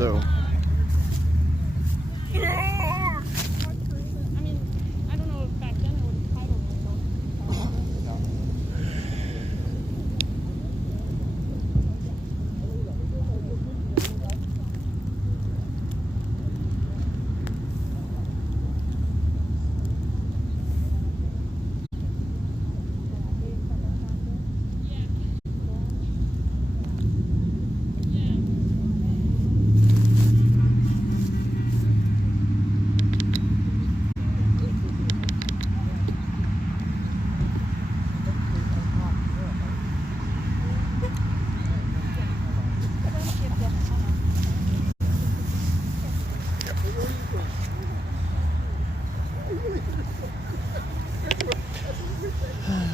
so.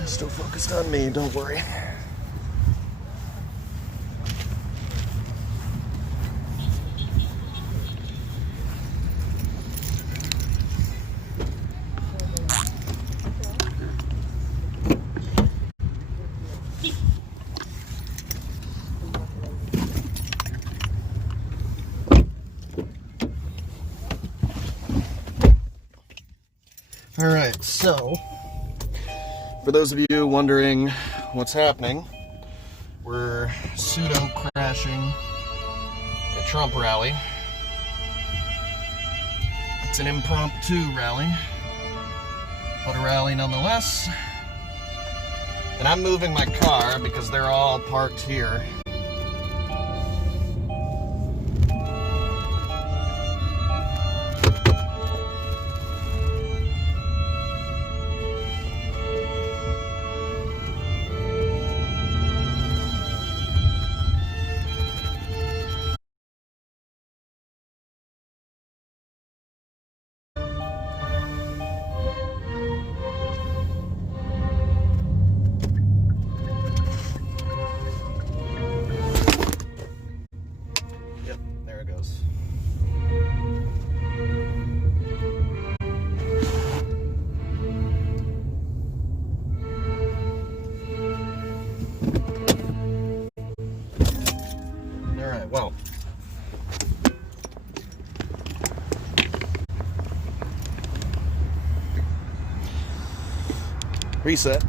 Still focused on me, don't worry. Alright, so for those of you wondering what's happening, we're pseudo-crashing a Trump rally. It's an impromptu rally, but a rally nonetheless. And I'm moving my car because they're all parked here. Alright, well. Reset.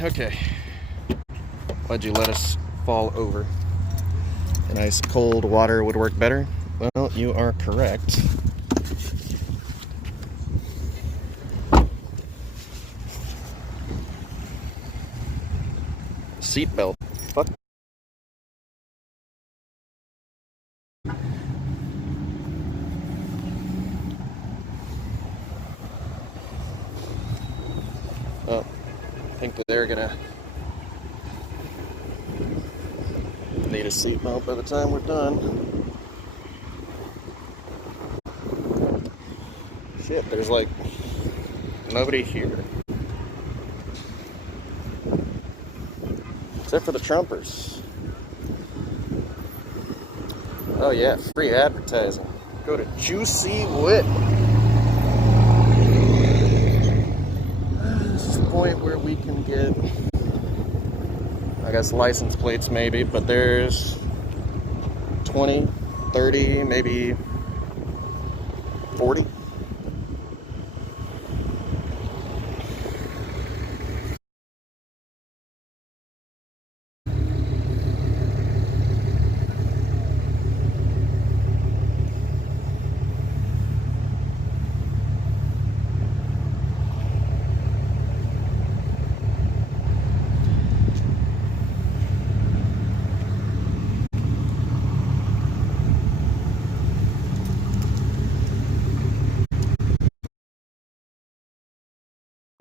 Okay. Why'd you let us fall over? An ice cold water would work better? Well, you are correct. Seatbelt. Fuck. Oh, I think that they're gonna need a seatbelt by the time we're done. Shit, there's like nobody here. Except for the Trumpers. Oh yeah, free advertising. Go to Juicy Wit. This is the point where we can get, I guess, license plates maybe, but there's 20, 30, maybe 40.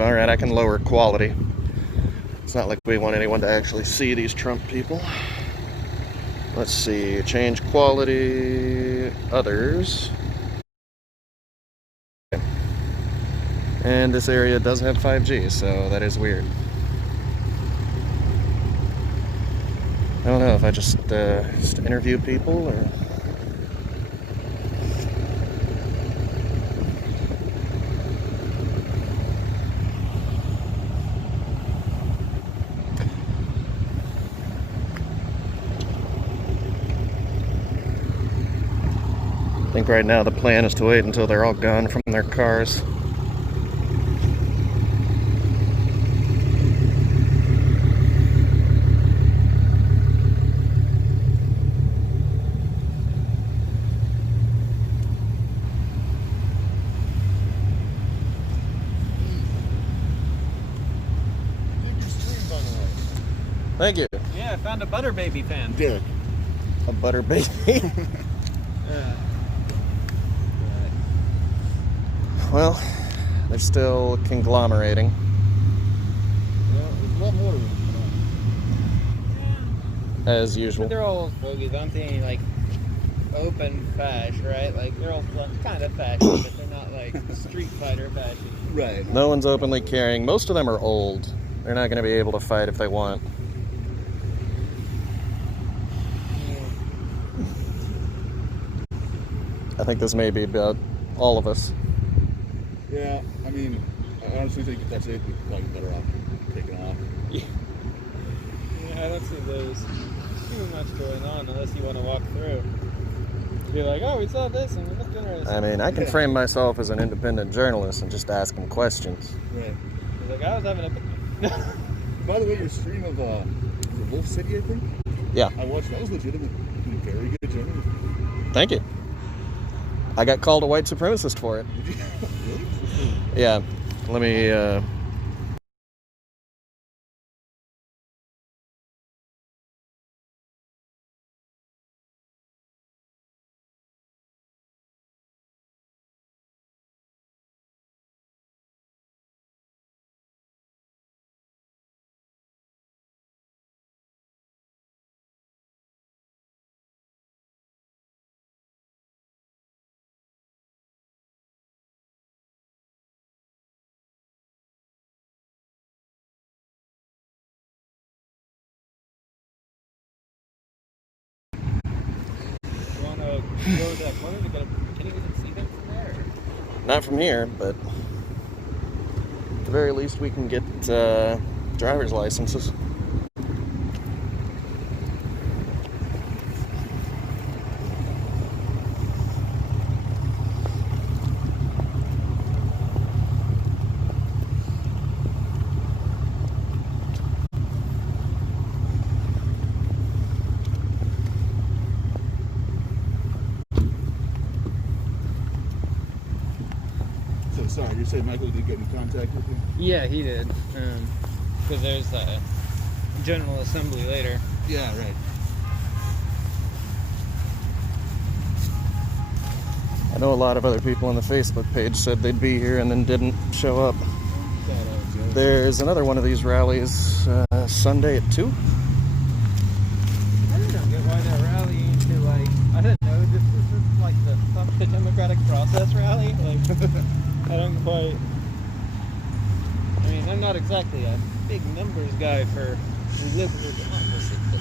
Alright, I can lower quality. It's not like we want anyone to actually see these Trump people. Let's see, change quality, others. And this area does have 5G, so that is weird. I don't know if I just interview people or... right now the plan is to wait until they're all gone from their cars. Thank you. Yeah, I found a butter baby fan. Dick. A butter baby. Yeah. Well, they're still conglomerating. Well, there's a lot more of them. As usual. But they're all bogeys. I don't see any like open fash, right? Like they're all kind of fashion, but they're not like Street Fighter fashion. Right. No one's openly carrying. Most of them are old. They're not going to be able to fight if they want. I think this may be about all of us. Yeah, I mean, I honestly think that's it. We're probably better off taking off. Yeah, I don't see there's too much going on unless you want to walk through. Be like, oh, we saw this and it looked interesting. I mean, I can frame myself as an independent journalist and just ask them questions. Right. He's like, I was having a... By the way, your stream of was it Wolf City, I think? Yeah. I watched. That was legitimate. Very good journalism. Thank you. I got called a white supremacist for it. Really? Yeah. Let me, You want to go to that corner to get a... Can you even see them from there? not from here, but at the very least we can get driver's licenses. So sorry, you said Michael did get in contact with you? Yeah, he did. Because there's a General Assembly later. Yeah, right. I know a lot of other people on the Facebook page said they'd be here and then didn't show up. There's another one of these rallies Sunday at 2. I don't get why they're rallying to like... I don't know, this is like the democratic process rally. Like, I don't quite... I mean, I'm not exactly a big numbers guy for liberal democracy, but...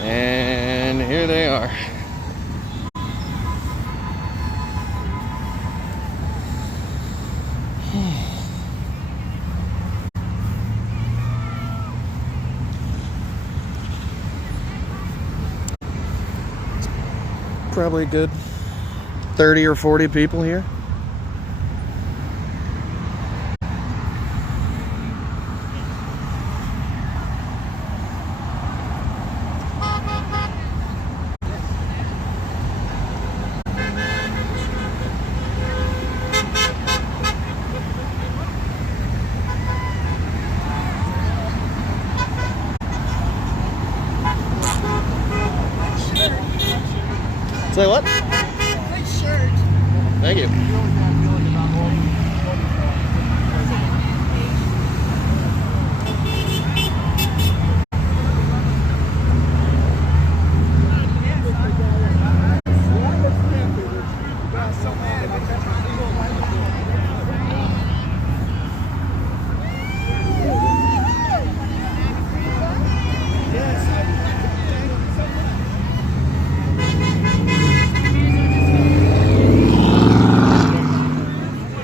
And here they are. Probably a good 30 or 40 people here. Say what? Good shirt. Thank you.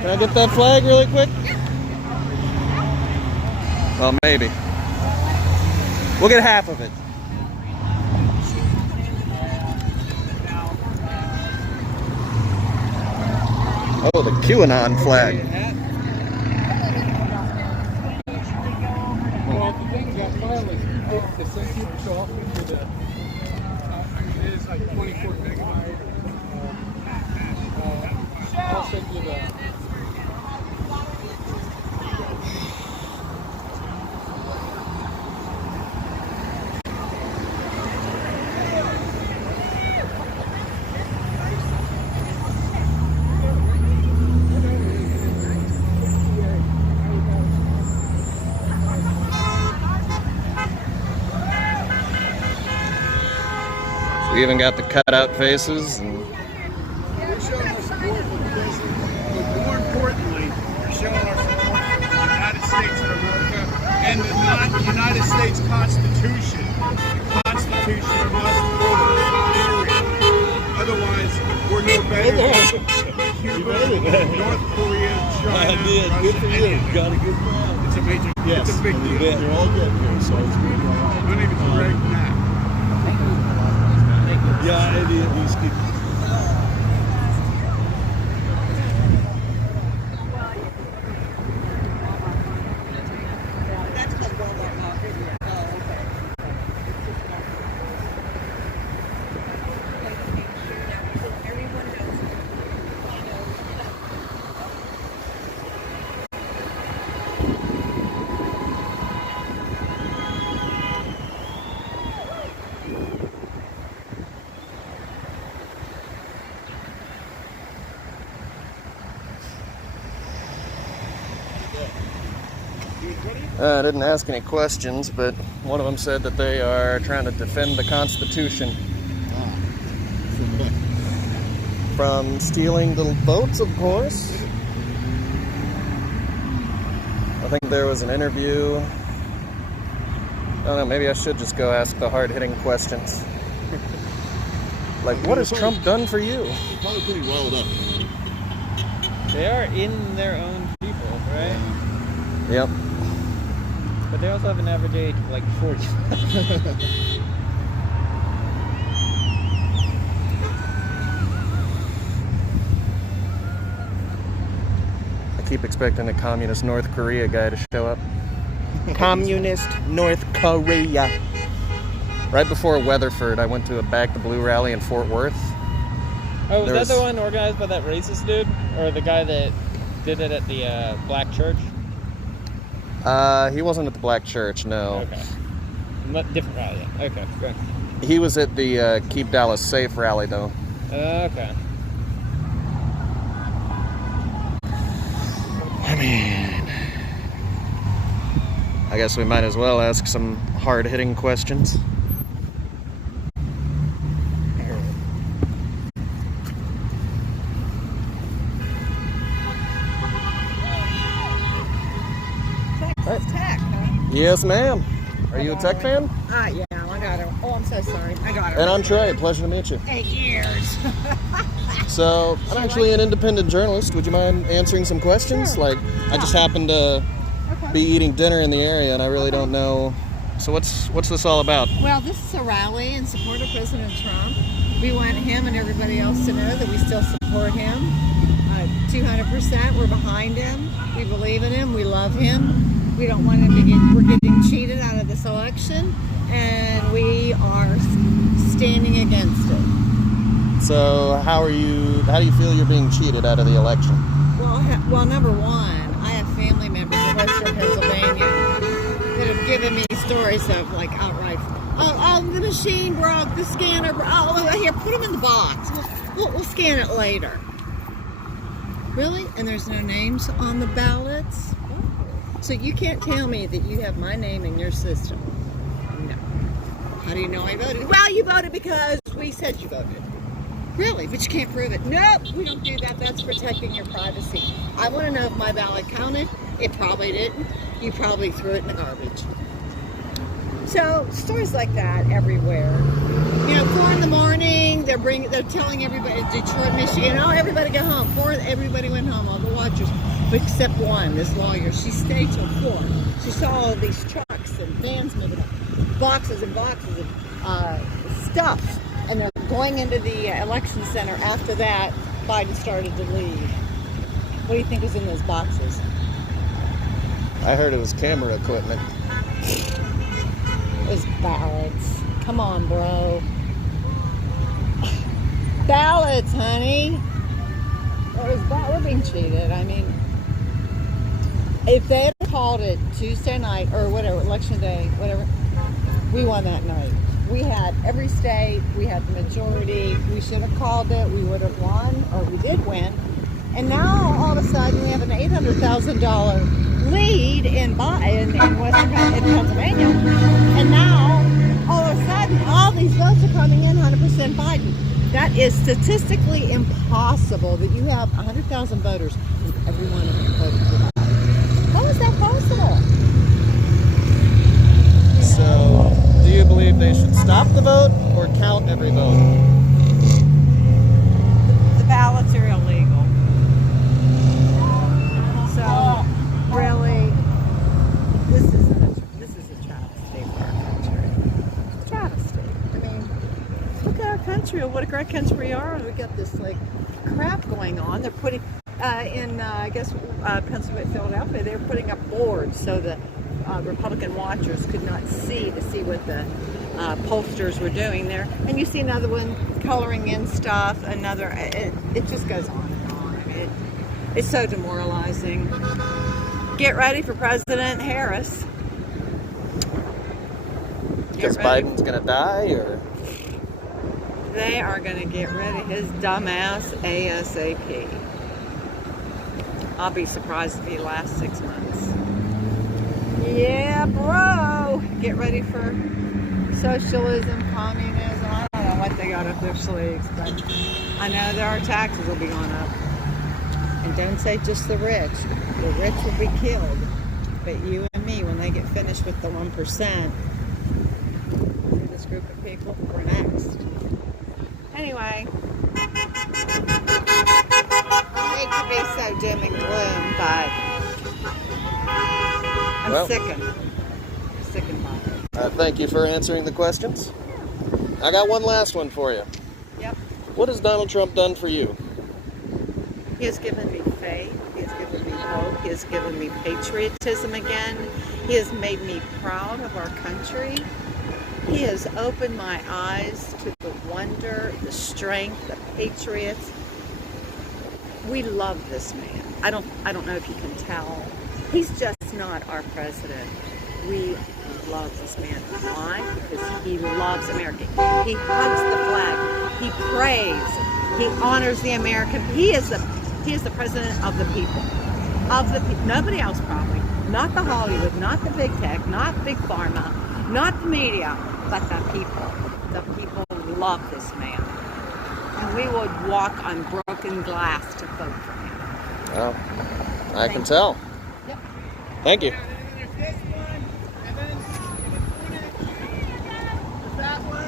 Can I get that flag really quick? Well, maybe. We'll get half of it. Oh, the QAnon flag. Well, the thing that file is to send people off into the. It is like 24 megabyte. I'll send you the. We even got the cutout faces. And We're showing our support for the president, but more importantly, we're showing our support for the United States of America and the United States Constitution. The Constitution must rule. Period. Otherwise, we're no better than Cuba, North Korea, China, Good for you. Russia, Got a good crowd. It's a major, Yes, it's a big you deal. bet. They're all getting here, so it's going to be all right. Don't even correct that. Yeah, these people. I didn't ask any questions, but one of them said that they are trying to defend the Constitution From what? from stealing the votes, of course. I think there was an interview. I don't know, maybe I should just go ask the hard-hitting questions. Like, what has Trump done for you? He's probably pretty riled up. They are in their own people, right? Yep. But they also have an average age of like 40. I keep expecting a communist North Korea guy to show up. Communist North Korea. Right before Weatherford, I went to a Back the Blue rally in Fort Worth. Oh, was There that was- the one organized by that racist dude? Or the guy that did it at the black church? He wasn't at the Black Church, no. Okay. Different rally. Okay, good. He was at the Keep Dallas Safe rally, though. Okay. I mean, I guess we might as well ask some hard-hitting questions. Texas Tech, huh? Yes, ma'am. Are you a Tech fan? Yeah, I got it. Oh, I'm so sorry. I got it. And I'm Trey. Pleasure to meet you. 8 years. So, I'm actually an independent journalist. Would you mind answering some questions? Sure. Like, I just happened to Okay. be eating dinner in the area, and I really don't know. So, what's this all about? Well, this is a rally in support of President Trump. We want him and everybody else to know that we still support him. 200%. We're behind him. We believe in him. We love him. We don't want him to we're getting cheated out of this election, and we are standing against it. So, how do you feel you're being cheated out of the election? Well, number one, I have family members in Western Pennsylvania that have given me stories of like outright, oh, the machine broke, the scanner broke. Oh, here, put them in the box. We'll scan it later. Really? And there's no names on the ballots? So you can't tell me that you have my name in your system. No. How do you know I voted? Well, you voted because we said you voted. Really? But you can't prove it. Nope, we don't do that. That's protecting your privacy. I want to know if my ballot counted. It probably didn't. You probably threw it in the garbage. So, stories like that everywhere. You know, 4 in the morning, they're telling everybody, Detroit, Michigan, oh, everybody go home. Everybody went home, all the watchers, but except one, this lawyer. She stayed till 4. She saw all these trucks and vans moving up, boxes and boxes of stuff, and they're going into the election center. After that, Biden started to leave. What do you think was in those boxes? I heard it was camera equipment. It was ballots. Come on, bro. Ballots, honey. We're being cheated. I mean, if they had called it Tuesday night or whatever, election day, whatever, we won that night. We had every state. We had the majority. We should have called it. We would have won, or we did win. And now, all of a sudden, we have an $800,000 lead in Pennsylvania. And now, all of a sudden, all these votes are coming in 100% Biden. That is statistically impossible that you have 100,000 voters and every one of them voted for Biden. How is that possible? So, do you believe they should stop the vote or count every vote? The ballots are illegal. So, really, this is a travesty for our country. It's a travesty. I mean, look at our country. What a great country we are. We got this like crap going on. They're putting I guess Pennsylvania, Philadelphia. They're putting up boards so the Republican watchers could not see what the pollsters were doing there. And you see another one coloring in stuff. Another. It just goes on and on. I mean, it's so demoralizing. Get ready for President Harris. Because Biden's going to die, or? They are going to get rid of his dumbass ASAP. I'll be surprised if he lasts 6 months. Yeah, bro. Get ready for socialism, communism. I don't know what they got up their sleeves, but I know our taxes will be going up. And don't say just the rich. The rich will be killed. But you and me, when they get finished with the 1%, this group of people, we're next. Anyway, I hate to be so dim and gloom, but I'm sickened by it. Thank you for answering the questions. I got one last one for you. Yep. What has Donald Trump done for you? He has given me faith. He has given me hope. He has given me patriotism again. He has made me proud of our country. He has opened my eyes to the wonder, the strength, the patriots. We love this man. I don't know if you can tell. He's just not our president. We love this man. Why? Because he loves America. He hugs the flag. He prays. He honors the American. He is the president of the people. Nobody else probably. Not the Hollywood, not the big tech, not big pharma, not the media, but the people. The people love this man. And we would walk on broken glass to vote for him. Well, I can tell. Yep. Thank you. There's this one, and then there's that one.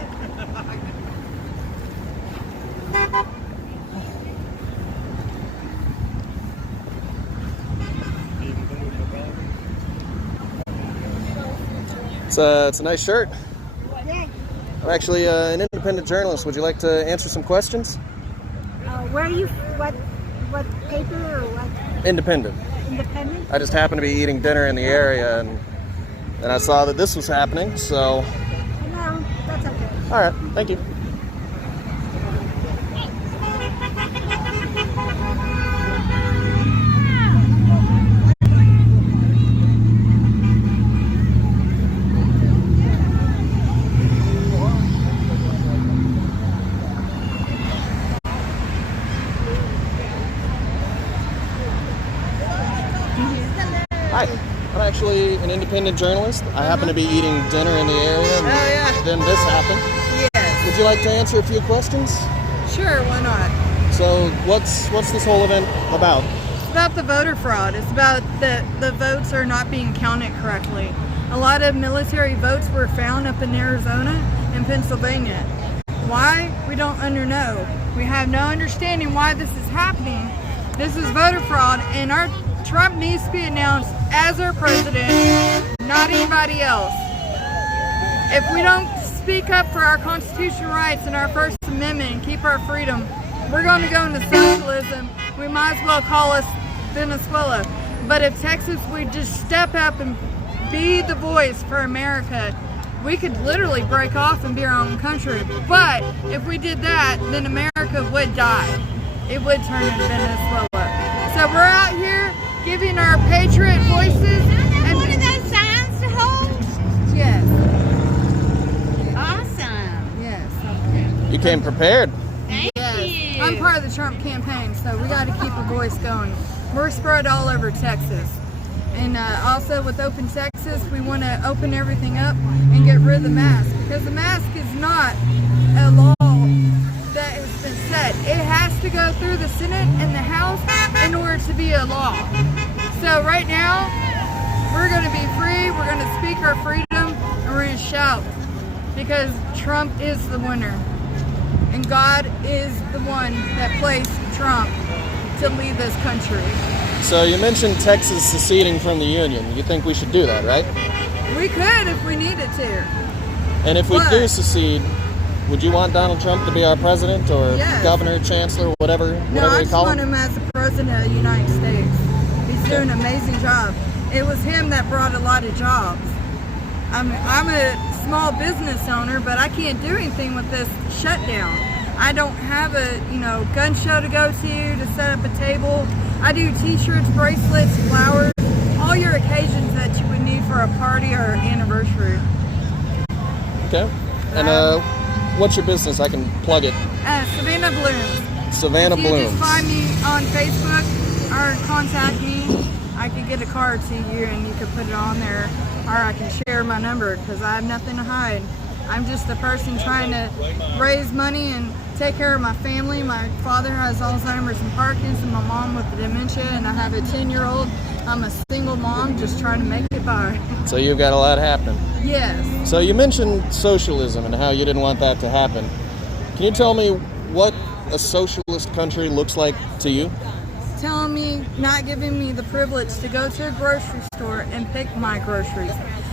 It's a nice shirt. I'm actually an independent journalist. Would you like to answer some questions? Where are you? What paper or what? Independent. Independent? I just happened to be eating dinner in the area, and I saw that this was happening, so... No, that's okay. All right, thank you. Hi, I'm actually an independent journalist. I happen to be eating dinner in the area, and then this happened. Yes. Would you like to answer a few questions? Sure, why not? So, what's this whole event about? It's about the voter fraud. It's about the votes are not being counted correctly. A lot of military votes were found up in Arizona and Pennsylvania. Why? we don't know. We have no understanding why this is happening. This is voter fraud, and our Trump needs to be announced as our president, not anybody else. If we don't speak up for our constitutional rights and our First Amendment and keep our freedom, we're going to go into socialism. We might as well call us Venezuela. But if Texas would just step up and be the voice for America, we could literally break off and be our own country. But if we did that, then America would die. It would turn into Venezuela. So we're out here giving our patriot voices. And One of those signs to hold? yes, Awesome. yes. You came prepared. Thank Yes. you. I'm part of the Trump campaign, so we got to keep a voice going. We're spread all over Texas. And also with Open Texas, we want to open everything up and get rid of the mask. Because the mask is not a law that has been set. It has to go through the Senate and the House in order to be a law. So right now, we're going to be free, we're going to speak our freedom, and we're going to shout. Because Trump is the winner. And God is the one that placed Trump to lead this country. So you mentioned Texas seceding from the Union. You think we should do that, right? We could if we needed to. And if we But- do secede, would you want Donald Trump to be our president or Yes. governor, chancellor, whatever No, I you just call want him? him as the president of the United States. He's doing an amazing job. It was him that brought a lot of jobs. I'm a small business owner, but I can't do anything with this shutdown. I don't have a gun show to go to set up a table. I do t-shirts, bracelets, flowers, all your occasions that you would need for a party or anniversary. Okay. And what's your business? I can plug it. Savannah Blooms. Savannah If you Blooms. just find me on Facebook or contact me, I could get a card to you and you could put it on there, or I can share my number because I have nothing to hide. I'm just a person trying to raise money and take care of my family. My father has Alzheimer's and Parkinson's, my mom with dementia, and I have a 10-year-old. I'm a single mom just trying to make it by. So you've got a lot happening. Yes. So you mentioned socialism and how you didn't want that to happen. Can you tell me what a socialist country looks like to you? Telling me, not giving me the privilege to go to a grocery store and pick my groceries.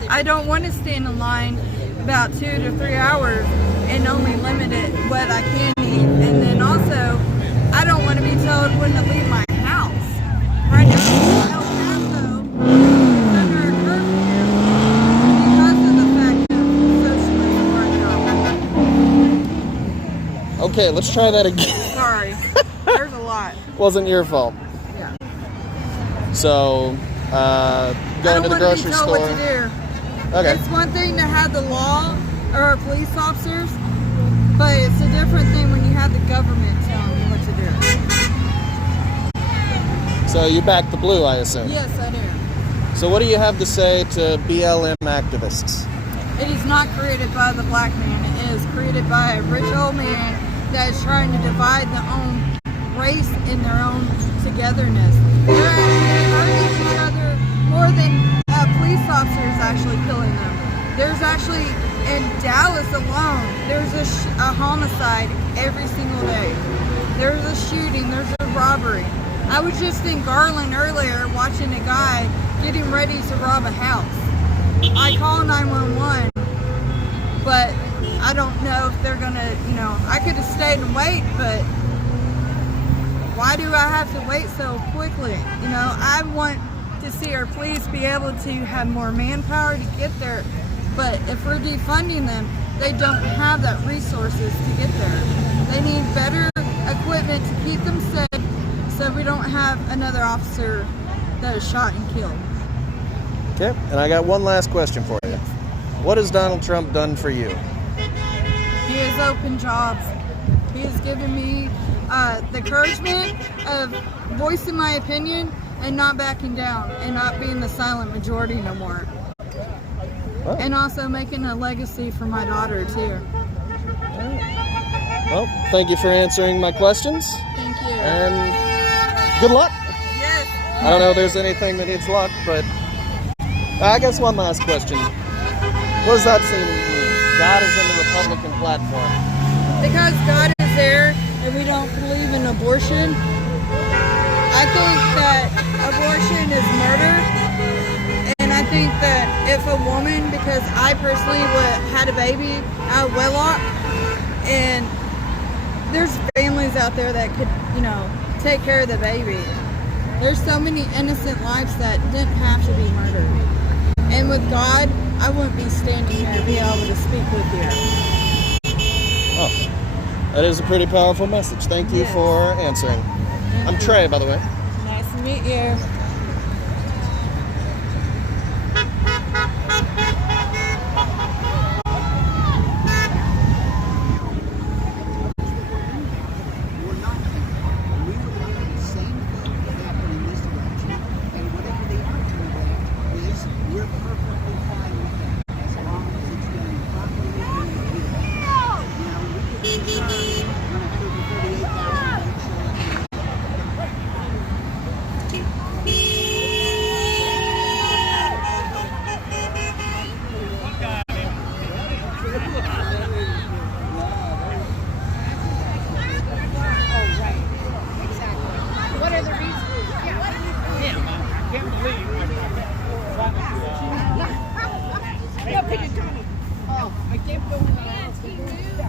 I don't want to stand in line about 2 to 3 hours and only limit it what I can eat. And then also, I don't want to be told when to leave my house. Right now, El Paso is under a curfew because of the fact of socialism right now. Okay, let's try that again. Sorry, there's a lot. Wasn't your fault. Yeah. So, going to the grocery I don't want to be told store. what to do. Okay. It's one thing to have the law or police officers, but it's a different thing when you have the government telling you what to do. So you back the blue, I assume. Yes, I do. So what do you have to say to BLM activists? It is not created by the black man. It is created by a rich old man that is trying to divide their own race and their own togetherness. They're actually hurting each other more than police officers actually killing them. There's actually, in Dallas alone, there's a homicide every single day. There's a shooting, there's a robbery. I was just in Garland earlier watching a guy getting ready to rob a house. I call 911, but I don't know if they're gonna, I could have stayed and wait, but why do I have to wait so quickly? I want to see our police be able to have more manpower to get there, but if we're defunding them, they don't have that resources to get there. They need better equipment to keep them safe so we don't have another officer that is shot and killed. Okay, and I got one last question for you. What has Donald Trump done for you? He has opened jobs. He has given me the encouragement of voicing my opinion and not backing down and not being the silent majority no more. Well, And also making a legacy for my daughter too. well, thank you for answering my questions, Thank you. and good luck. Yes. I don't know if there's anything that needs luck, but I guess one last question. What does that seem to mean? God is in the Republican platform. because God is there and we don't believe in abortion, I think that abortion is murder. And I think that if a woman, because I personally had a baby out of wedlock, and there's families out there that could, you know, take care of the baby. There's so many innocent lives that didn't have to be murdered. And with God, I wouldn't be standing here and be able to speak with you. Oh, that is a pretty powerful message. Thank you for answering. I'm Trey, by the way. Nice to meet you.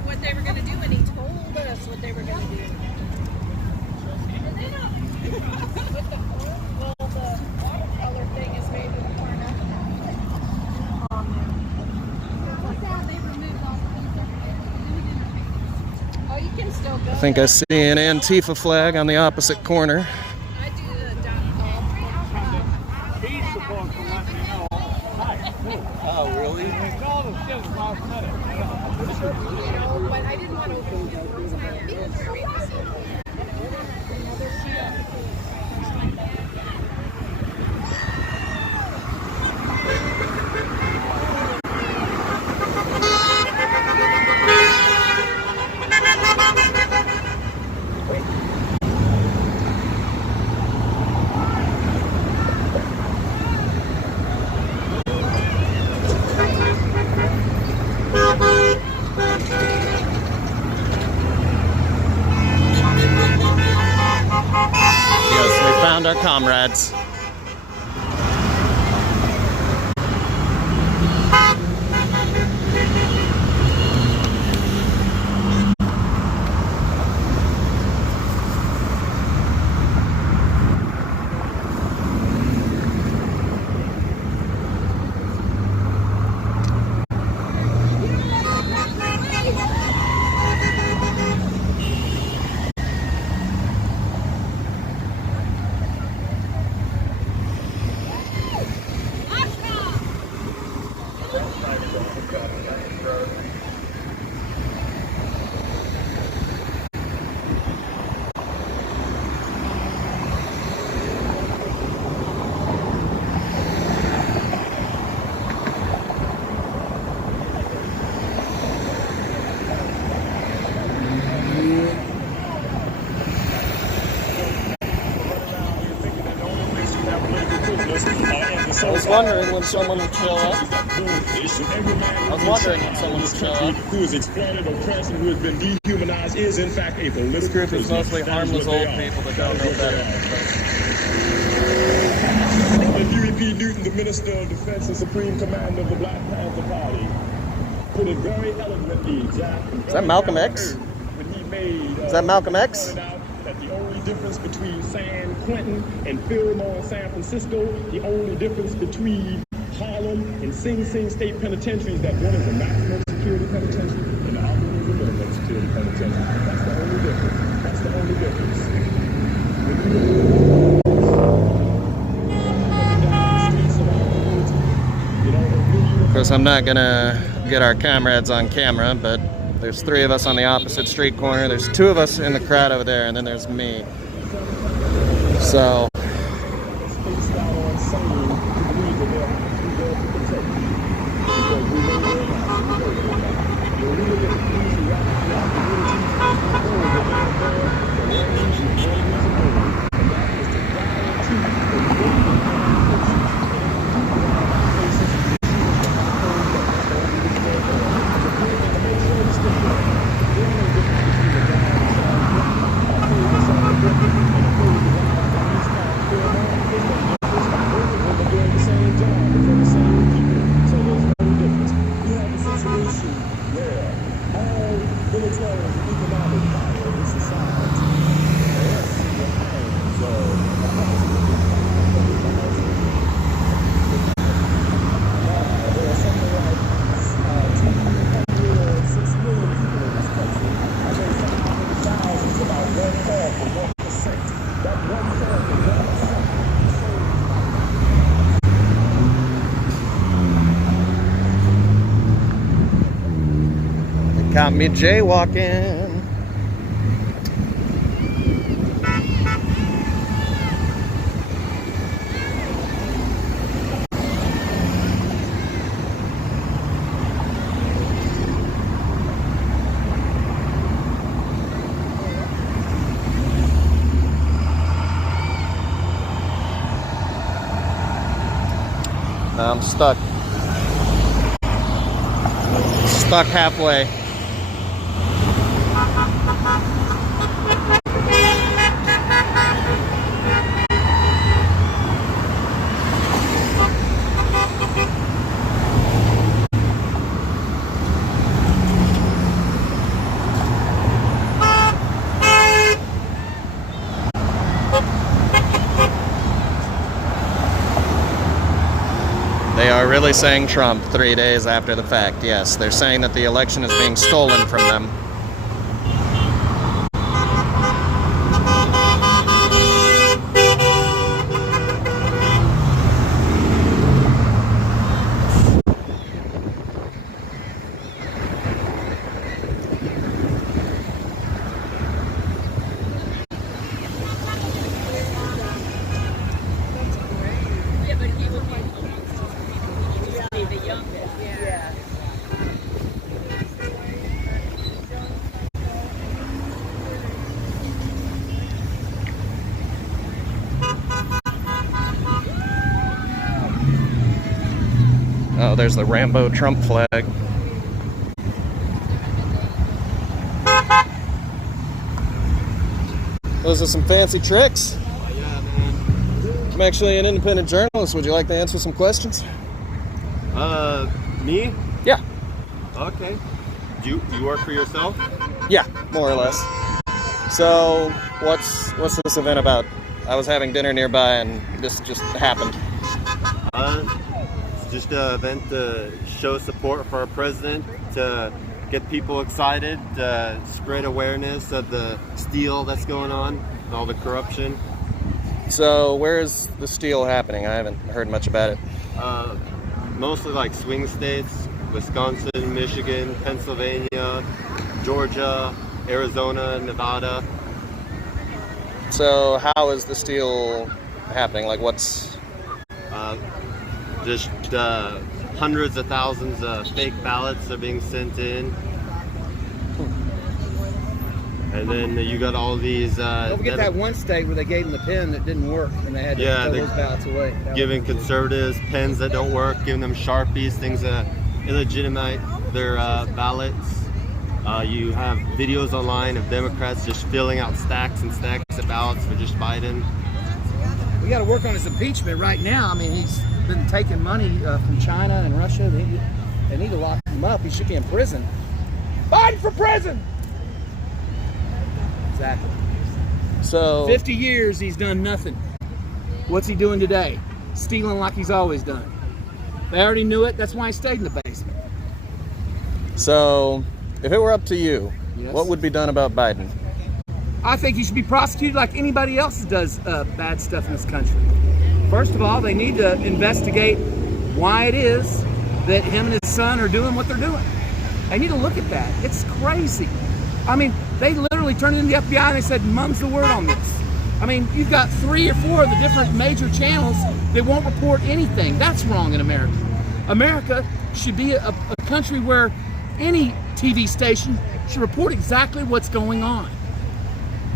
What they were going to do, and he told us what they were going to do. Well, the watercolor thing is maybe torn up. Oh, you can still go. I think I see an Antifa flag on the opposite corner. I do the He's supposed to let me know. Oh, really? All the shit last minute. but I didn't want to open the doors. And I think it's very easy. Yes, we found our comrades. I was wondering when someone would show up. Who is exploited, oppressed, and who has been dehumanized is in fact a political This group is mostly harmless old people that don't know better. Brother Huey P. Newton, the Minister of Defense and Supreme Commander of the Black Panther Party, put it very eloquently, Jack. Is that Malcolm X? When he made, Is that Malcolm X? pointed out that the only difference between San Quentin and Fillmore and San Francisco, the only difference between Harlem and Sing Sing State Penitentiary is that one is a maximum security penitentiary and the other one is a minimum security penitentiary. That's the only difference. That's the only difference. Of course, I'm not gonna get our comrades on camera, but there's 3 of us on the opposite street corner. There's 2 of us in the crowd over there, and then there's me. So, Got me jaywalking. I'm stuck. Stuck halfway. They are really saying Trump 3 days after the fact. Yes, they're saying that the election is being stolen from them. Oh, there's the Rambo Trump flag. Those are some fancy tricks. Oh, yeah, man. I'm actually an independent journalist. Would you like to answer some questions? Me? Yeah. Okay. You work for yourself? Yeah, more or less. So, what's this event about? I was having dinner nearby and this just happened. It's just an event to show support for our president, to get people excited, to spread awareness of the steal that's going on, all the corruption. So, where is the steal happening? I haven't heard much about it. Mostly like swing states, Wisconsin, Michigan, Pennsylvania, Georgia, Arizona, Nevada. So, how is the steal happening? Like, what's... Just hundreds of thousands of fake ballots are being sent in. And then you got all these... Don't forget that one state where they gave them the pen that didn't work and they had to throw those ballots away. Giving conservatives pens that don't work, giving them Sharpies, things that illegitimate their ballots. You have videos online of Democrats just filling out stacks and stacks of ballots for just Biden. We got to work on his impeachment right now. I mean, he's been taking money from China and Russia. They need to lock him up. He should be in prison. Biden for prison! Exactly. So... 50 years, he's done nothing. What's he doing today? Stealing like he's always done. They already knew it. That's why he stayed in the basement. So, if it were up to you, Yes. what would be done about Biden? I think he should be prosecuted like anybody else that does bad stuff in this country. First of all, they need to investigate why it is that him and his son are doing what they're doing. They need to look at that. It's crazy. I mean, they literally turned in the FBI and they said, "Mum's the word on this." I mean, you've got 3 or 4 of the different major channels that won't report anything. That's wrong in America. America should be a country where any TV station should report exactly what's going on.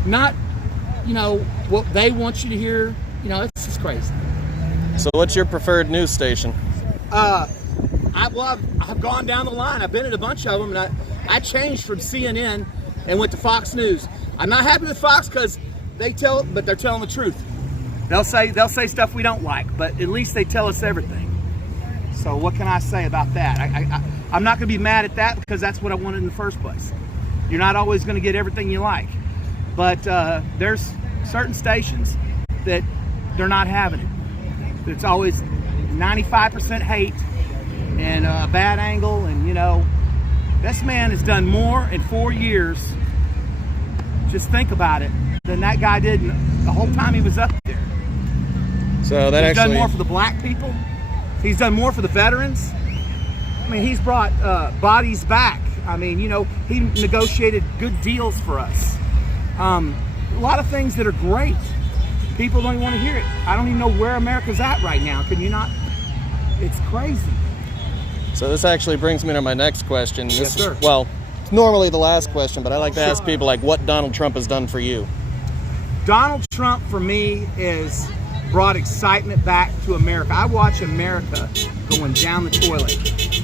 Not, what they want you to hear. It's just crazy. So what's your preferred news station? I've gone down the line. I've been at a bunch of them, and I changed from CNN and went to Fox News. I'm not happy with Fox because they're telling the truth. They'll say stuff we don't like, but at least they tell us everything. So what can I say about that? I'm not going to be mad at that because that's what I wanted in the first place. You're not always going to get everything you like, but there's certain stations that they're not having it. It's always 95% hate and a bad angle, and this man has done more in 4 years, just think about it, than that guy did the whole time he was up there. So that He's done more for the black people. He's done more for the veterans. I mean, he's brought bodies back I mean, you know, he negotiated good deals for us. A lot of things that are great. People don't even want to hear it. I don't even know where America's at right now. Can you not? It's crazy. So this actually brings me to my next question. Yes, sir. Well, it's normally the last question, but I like to ask people like what Donald Trump has done for you. Donald Trump, for me, is brought excitement back to America. I watch America going down the toilet,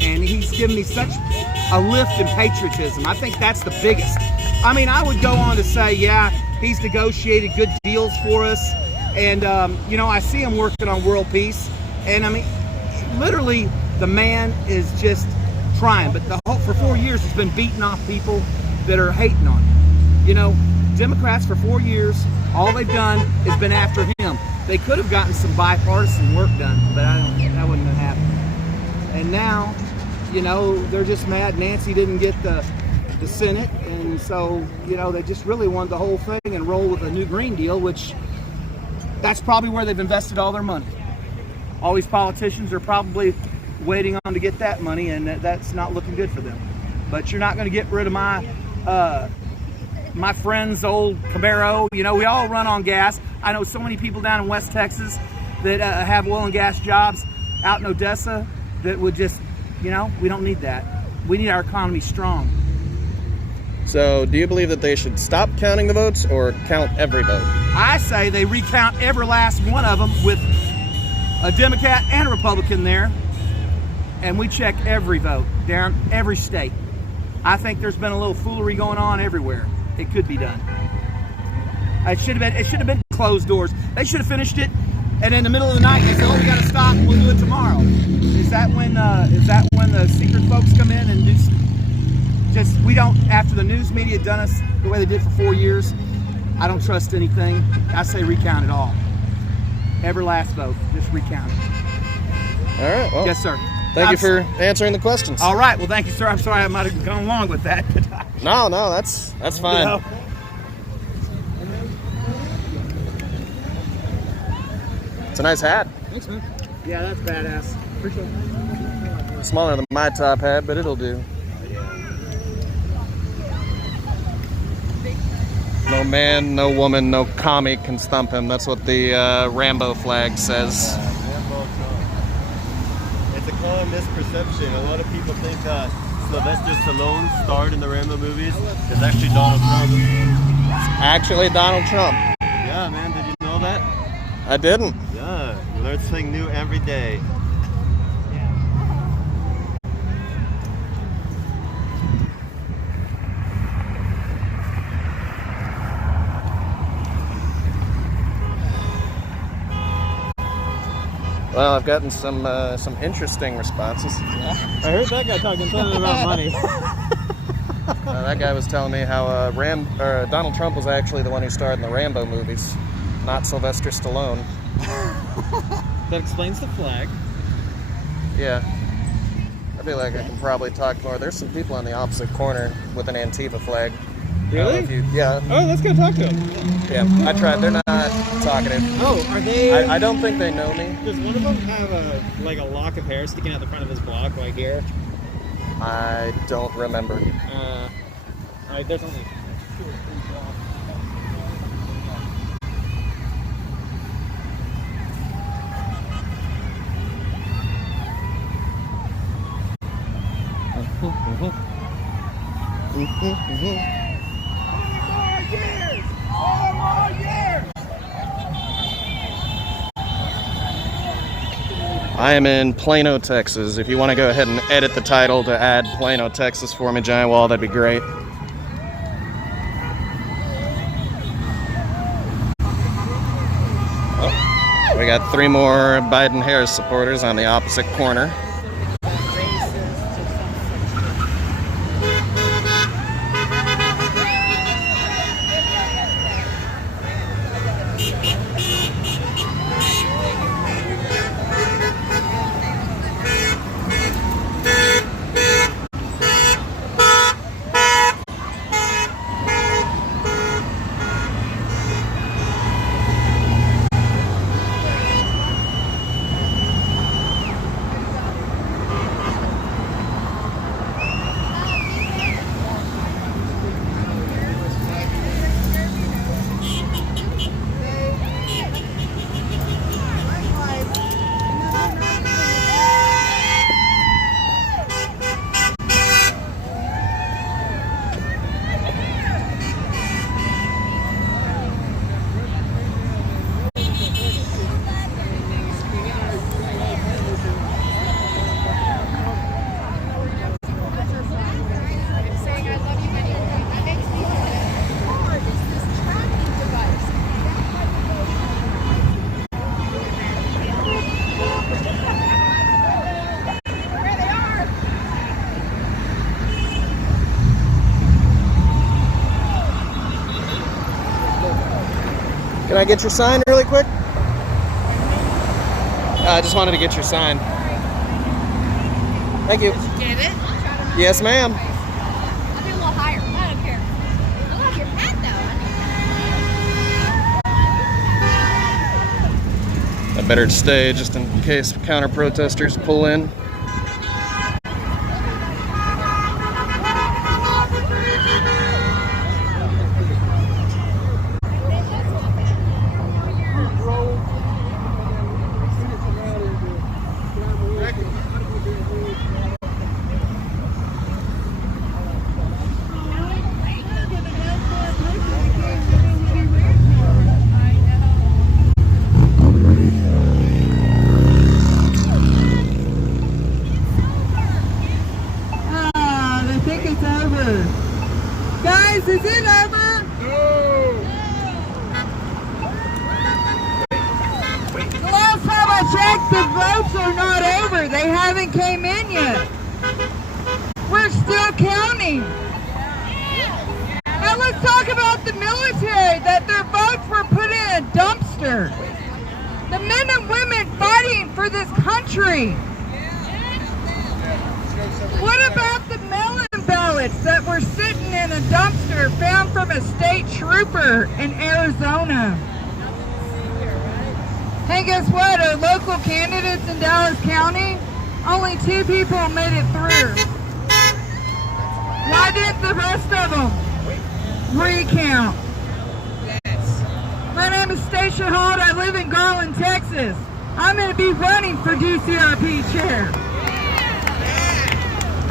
and he's given me such a lift in patriotism. I think that's the biggest. I mean, I would go on to say, yeah, he's negotiated good deals for us, and you know, I see him working on world peace, and I mean, literally, the man is just trying. But for 4 years, he's been beating off people that are hating on him. You know, Democrats for 4 years, all they've done is been after him. They could have gotten some bipartisan work done, but that wouldn't have happened. And now, you know, they're just mad Nancy didn't get the Senate, and so, you know, they just really wanted the whole thing and roll with a new Green Deal, which that's probably where they've invested all their money. All these politicians are probably waiting on to get that money, and that's not looking good for them. But you're not going to get rid of my friend's old Camaro. You know, we all run on gas. I know so many people down in West Texas that have oil and gas jobs out in Odessa that would just, you know, we don't need that. We need our economy strong. So do you believe that they should stop counting the votes or count every vote? I say they recount every last one of them with a Democrat and a Republican there, and we check every vote down every state. I think there's been a little foolery going on everywhere. It could be done. It should have been closed doors. They should have finished it, and in the middle of the night they said, "Oh, we got to stop. We'll do it tomorrow." Is that when the secret folks come in and do? Just we don't. After the news media done us the way they did for 4 years, I don't trust anything. I say recount it all. Every last vote, just recount it. All right. Well, yes, sir. Thank you for answering the questions. All right. Well, thank you, sir. I'm sorry I might have gone along with that. No, that's fine. You know? It's a nice hat. Thanks, man. Yeah, that's badass. Appreciate it. Smaller than my top hat, but it'll do. No man, no woman, no commie can stump him. That's what the Rambo flag says. It's a common misperception. A lot of people think Sylvester Stallone starred in the Rambo movies. It's actually Donald Trump. Actually, Donald Trump. Yeah, man. Did you know that? I didn't. Yeah. You learn something new every day. Well, I've gotten some interesting responses. I heard that guy talking something about money. That guy was telling me how Donald Trump was actually the one who starred in the Rambo movies, not Sylvester Stallone. That explains the flag. Yeah. I feel like I can probably talk more. There's some people on the opposite corner with an Antifa flag. Really? Yeah. Oh, let's go talk to them. Yeah, I tried. They're not talkative. Oh, are they? I don't think they know me. Does one of them have a lock of hair sticking out the front of his block right here? I don't remember. Alright, there's only 2 or 3 blocks. I am in Plano, Texas. If you want to go ahead and edit the title to add Plano, Texas for me, Giant Wall, that'd be great. Oh, we got 3 more Biden-Harris supporters on the opposite corner. Can I get your sign really quick? I just wanted to get your sign. Thank you. Get it? Yes, ma'am. I'll be a little higher. I don't care. I love your hat, though. I better stay just in case counter protesters pull in. Guys, is it over? The last time I checked, the votes are not over. They haven't came in yet. We're still counting. Now let's talk about the military, that their votes were put in a dumpster. The men and women fighting for this country. What about the mail-in ballots that were sitting in a dumpster found from a state trooper in Arizona? Hey, guess what? Our local candidates in Dallas County, only 2 people made it through. Why didn't the rest of them recount? My name is Stacia Holt. I live in Garland, Texas. I'm going to be running for DCRP chair.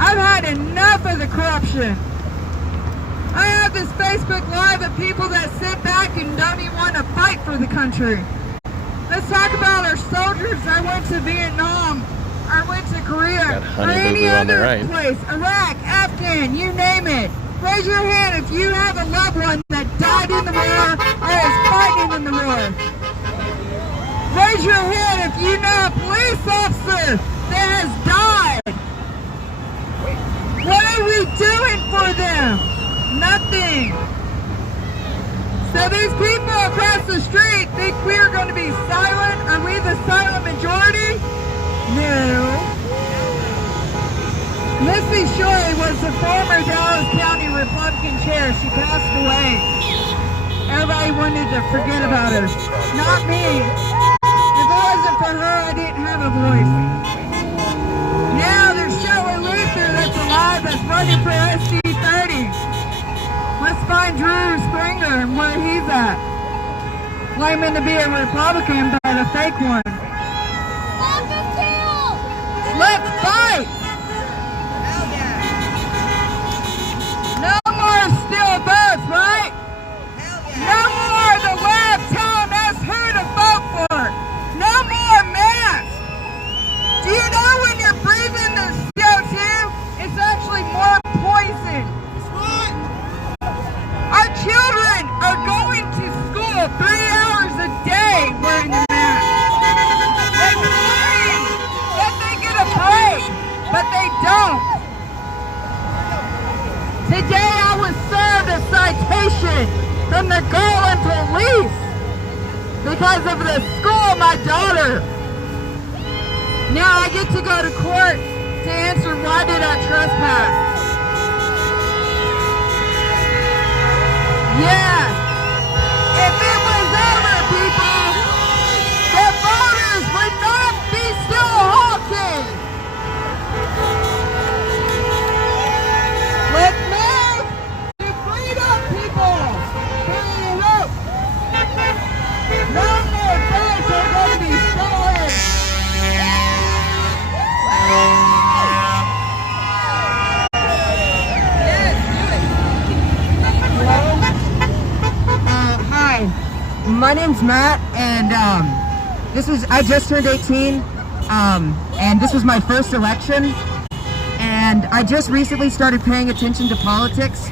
I've had enough of the corruption. I have this Facebook Live of people that sit back and don't even want to fight for the country. Let's talk about our soldiers. I went to Vietnam. I went to Korea. Or any other place. Iraq, Afghan, you name it. Raise your hand if you have a loved one that died in the war or is fighting in the war. Raise your hand if you know a police officer that has died. What are we doing for them? Nothing. So these people across the street think we're going to be silent? Are we the silent majority? No. Missy Shorey was the former Dallas County Republican chair. She passed away. Everybody wanted to forget about her. Not me. If it wasn't for her, I didn't have a voice. Now there's Shelley Luther that's alive that's running for SD30. Let's find Drew Springer and where he's at. Claiming to be a Republican, but a fake one. Let's fight! No more still votes, right? No more the left telling us who to vote for. No more masks. Do you know when you're breathing the CO2, it's actually more poison? Our children are going to school 3 hours a day wearing the mask. They claim that they get a break, but they don't. Today I was served a citation from the Garland police because of the school of my daughter. Now I get to go to court to answer why did I trespass. Yeah, if it was over, people, the voters would not be still halting. Let's move to freedom, people. No more votes are going to be stolen. Hi, my name's Matt, and I just turned 18, and this was my first election, and I just recently started paying attention to politics,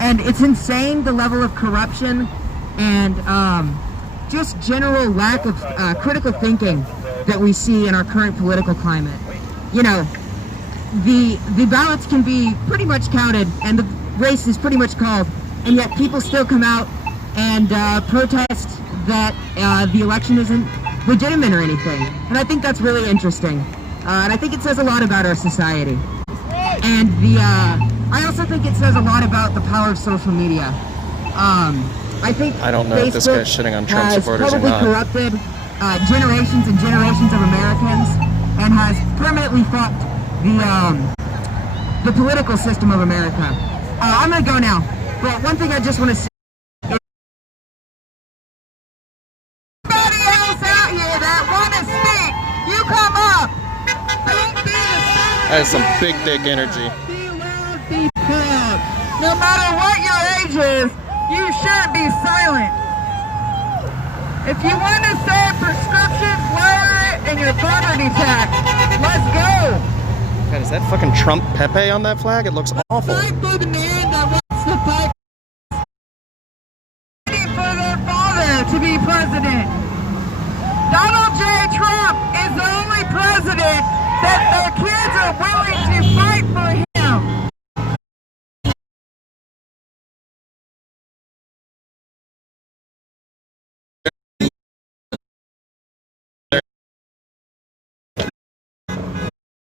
and it's insane the level of corruption and just general lack of critical thinking that we see in our current political climate. You know, the ballots can be pretty much counted, and the race is pretty much called, and yet people still come out and protest that the election isn't legitimate or anything. And I think that's really interesting. And I think it says a lot about our society. And I also think it says a lot about the power of social media. I think I don't know Facebook if this guy's shitting on Trump has supporters or probably not. corrupted generations and generations of Americans and has permanently fucked the political system of America. I'm gonna go now, but one thing I just want to say. Everybody else out here that want to speak, you come up. Don't be the That is some big dick energy. Be loud, be proud. No matter what your age is, you shouldn't be silent. If you want to save prescriptions, lower it in your property tax. Let's go. God, is that fucking Trump Pepe on that flag? It looks awful. Fight for the man that wants to fight for their father to be president. Donald J. Trump is the only president that their kids are willing to fight for him.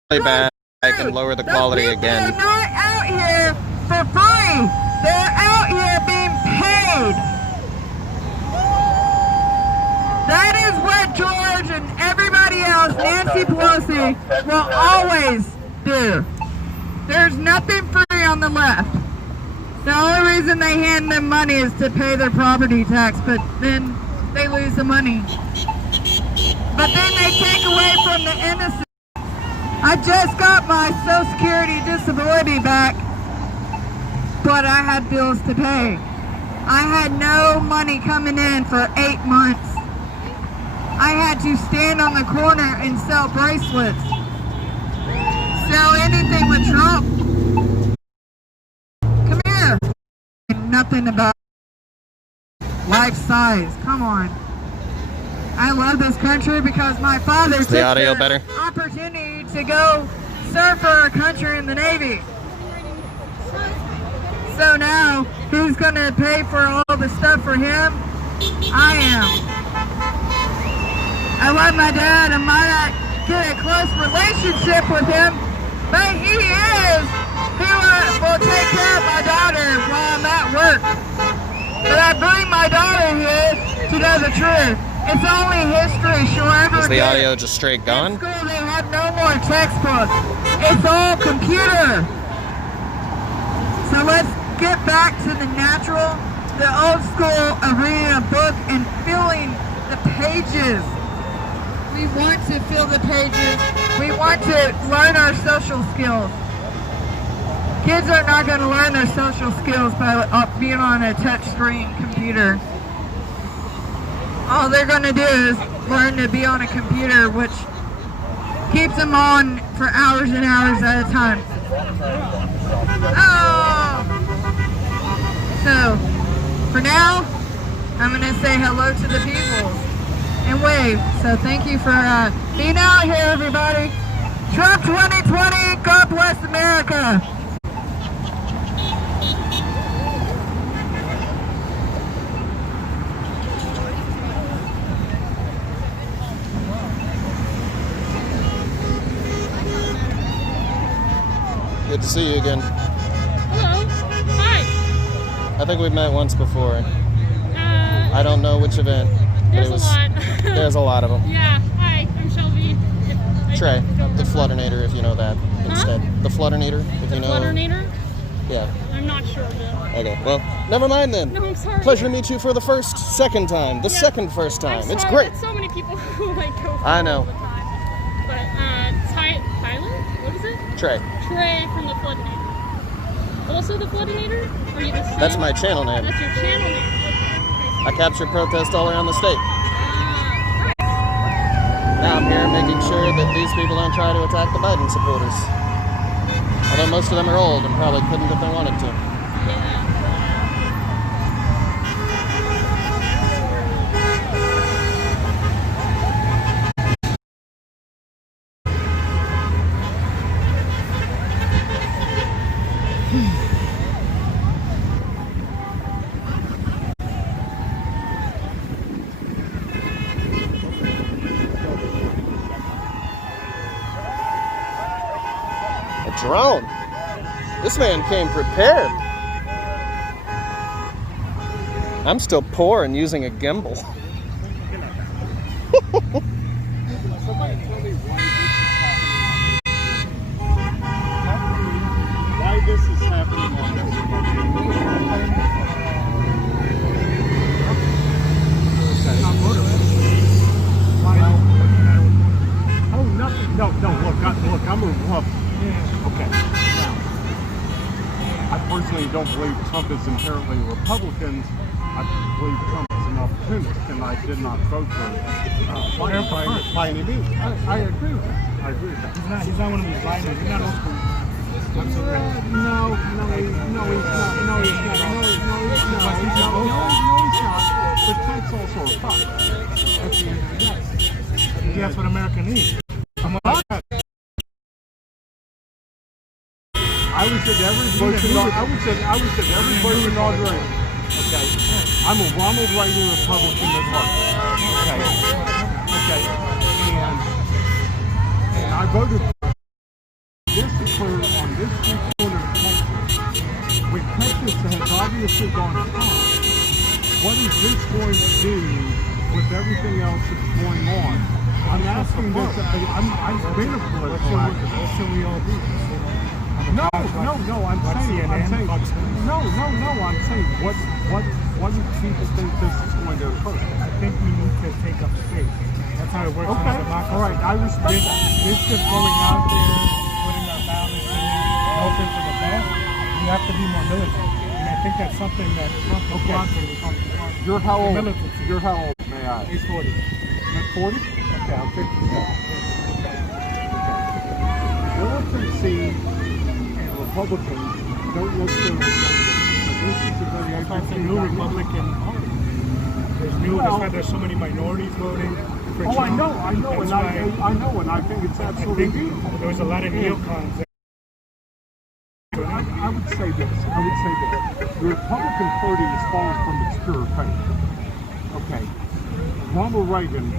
Really bad. I can lower the quality Those people again. are not out here for free. They're out here being paid. That is what George and everybody else, Nancy Pelosi, will always do. There's nothing free on the left. The only reason they hand them money is to pay their property tax, but then they lose the money. But then they take away from the innocent. I just got my Social Security disability back, but I had bills to pay. I had no money coming in for 8 months. I had to stand on the corner and sell bracelets. Sell anything with Trump. Come here. Nothing about life size. Come on. I love this country because my father took the audio the better? opportunity to go serve for our country in the Navy. So now, who's going to pay for all the stuff for him? I am. I love my dad and might not get a close relationship with him, but he is who will take care of my daughter while I'm at work. But I bring my daughter here to know the truth. It's only history she'll ever Is the get. audio just straight gone? In school, they have no more textbooks. It's all computer. So let's get back to the natural, the old school of reading a book and feeling the pages. We want to feel the pages. We want to learn our social skills. Kids are not going to learn their social skills by being on a touch screen computer. All they're going to do is learn to be on a computer, which keeps them on for hours and hours at a time. Oh! So, for now, I'm going to say hello to the people and wave. So thank you for being out here, everybody. Trump 2020, God bless America. Good to see you again. Hello. Hi. I think we've met once before. I don't know which event. There's a lot. There's a lot of them. Yeah. Hi, I'm Shelby. Trey, the Flutternater, if you know that instead. The Flutternater, if you know. Flutternator? Yeah. I'm not sure of it. Okay, well, never mind then. No, I'm sorry. Pleasure to meet you for the second time. The first time. I'm It's sorry, great. but so many people who like go for I it know. all the time. But Tyler? What is it? Trey. Trey from the Flutternator. Also the Flutternator? Or are you the same? That's my channel name. That's your channel name. Okay. I capture protests all around the state. Nice. Now I'm here making sure that these people don't try to attack the Biden supporters. Although most of them are old and probably couldn't if they wanted to. Yeah. drone. This man came prepared. I'm still poor and using a gimbal. Somebody tell me why this is happening on this. Oh, nothing. No, look, I'm a Republican. Okay. Now, I personally don't believe Trump is inherently Republican. I believe Trump is an opportunist, and I did not vote for him by any means. I agree with that. I agree with that. He's not one of these rhinos. He's not old school. No, he's not. But that's also a fact. At the end of the day. That's what America needs. I was at every Bush inauguration. Okay. I'm a Ronald Reagan Republican at heart. Okay. And I voted for this occurred on this corner of Texas. When Texas has obviously gone strong, what is this going to do with everything else that's going on? I'm asking this. I've been a political activist. What should we all do? No, I'm saying, what do people think this is going to occur? I think we need to take up space. That's how it works in a democracy. All right, I respect that. This just going out there, putting our ballots in, hoping for the best. You have to be more militant. And I think that's something that Trump wants. You're how old? Militancy. You're how old, may I? He's 40. You're 40? Okay, I'm 57. Militancy and Republicans don't look so this is a very That's a new Republican party. That's why there's so many minorities voting for Trump. I know, and I think it's absolutely beautiful. There was a lot of neocons. I would say this. The Republican Party is fallen from its pure faith. Okay. Ronald Reagan,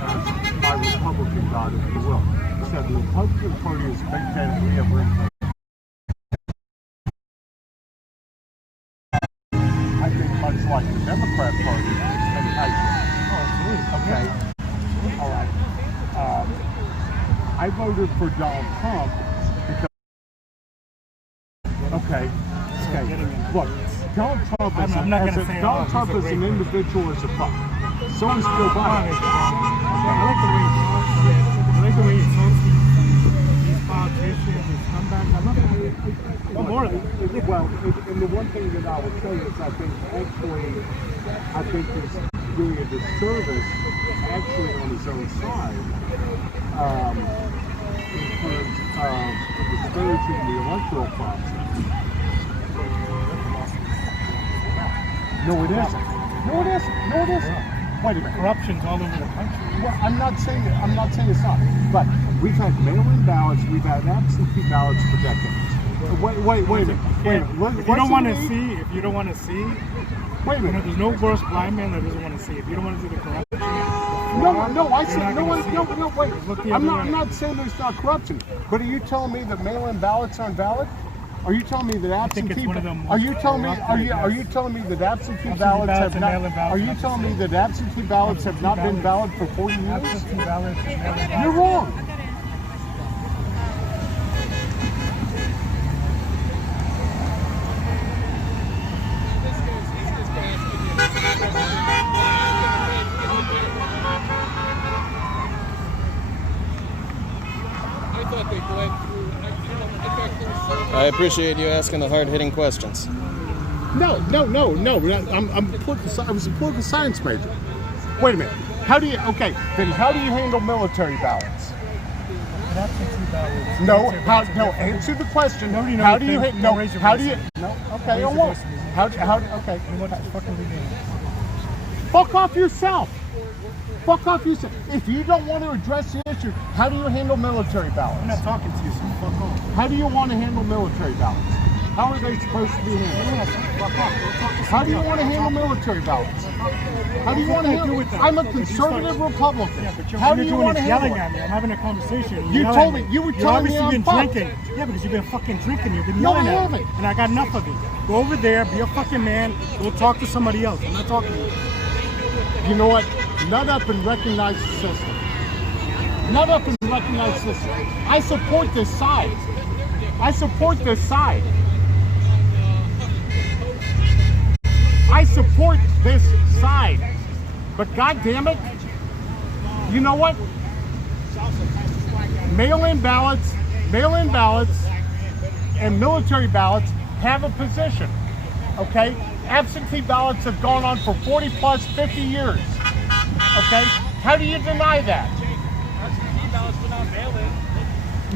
as my Republican god, if you will, said the Republican Party is big tent, we have room. I think much like the Democrat Party, it's been hyped. Okay. All right. I voted for Donald Trump because. Okay. Look, Donald Trump is an individual as a fuck. So is Joe Biden. I like the way he talks these politicians, these comebacks. I love it. More of it. Well, and the one thing that I will tell you is I think he's doing a disservice actually on his own side in terms of disparaging the electoral process. No, it isn't. Wait a minute. Corruption's all over the country. Well, I'm not saying it's not. But we've had mail-in ballots, we've had absentee ballots for decades. Wait a minute. If you don't want to see, wait a minute. There's no worse blind man that doesn't want to see. If you don't want to see the corruption, wait. I'm not saying there's not corruption, but are you telling me that mail-in ballots aren't valid? Are you telling me that absentee ballots have not been valid for 40 years? You're wrong. I appreciate you asking the hard-hitting questions. No. I was a political science major. Wait a minute. How do you handle military ballots? No. Answer the question. Fuck off yourself. If you don't want to address the issue, how do you handle military ballots? I'm not talking to you, so fuck off. How do you want to handle military ballots? How are they supposed to be handled? How do you want to handle military ballots? How do you want to handle it? I'm a conservative Republican. Yeah, but How do you want to handle yelling it? at me? I'm having a conversation. You told me, you were telling me I'm been fucked. drinking. Yeah, because you've been fucking drinking. You've been No, I yelling at haven't. me. And I got enough of it. Go over there, be a fucking man, go talk to somebody else. I'm not talking to you. You know what? Nut up and recognize the system. Nut up and recognize the system. I support this side. I support this side. I support this side. But God damn it, you know what? Mail-in ballots, and military ballots have a position. Okay? Absentee ballots have gone on for 40 plus 50 years. Okay? How do you deny that? Absentee ballots were not mail-in.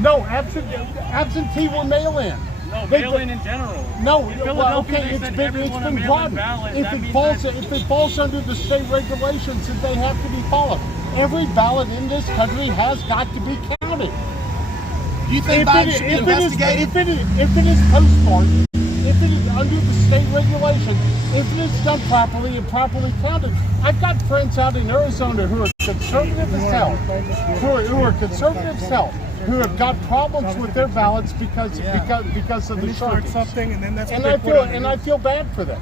No, absentee were mail-in. No, mail-in in general. No, In well, Philadelphia, okay, they it's said been everyone a mail-in broadened. ballot. If That it means falls under the state regulations, that they have to be followed. Every ballot in this country has got to be counted. Do you think Biden should be investigated? If it is postmarked, if it is under the state regulations, if it is done properly and properly counted. I've got friends out in Arizona who are conservative as hell, who have got problems with their ballots because of the Sharpies. Something, and then that's And what I feel bad for them.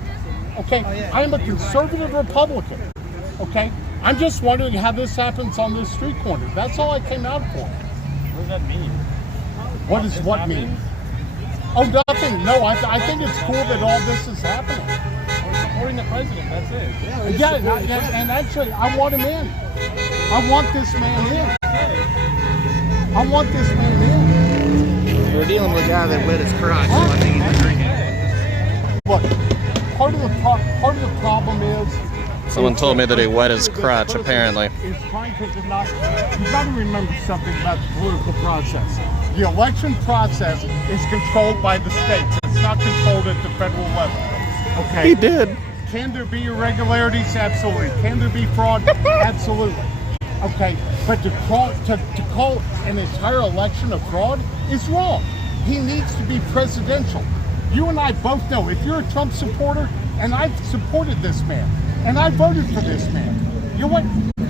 Okay, I am a conservative Republican. Okay, I'm just wondering how this happens on this street corner. That's all I came out for. What does that mean? What does what mean? Oh, nothing. No, I think it's cool that all this is happening. We're supporting the president, that's it. Yeah, and actually, I want him in. I want this man in. I want this man in. We're dealing with a guy that wet his crotch, so I think he's drinking. Look, part of the problem is. Someone told me that he wet his crotch, apparently. Is trying to deny. You got to remember something about the political process. The election process is controlled by the states. It's not controlled at the federal level. Okay. He did. Can there be irregularities? Absolutely. Can there be fraud? Absolutely. Okay, but to call an entire election a fraud is wrong. He needs to be presidential. You and I both know if you're a Trump supporter, and I've supported this man, and I voted for this man, you know what?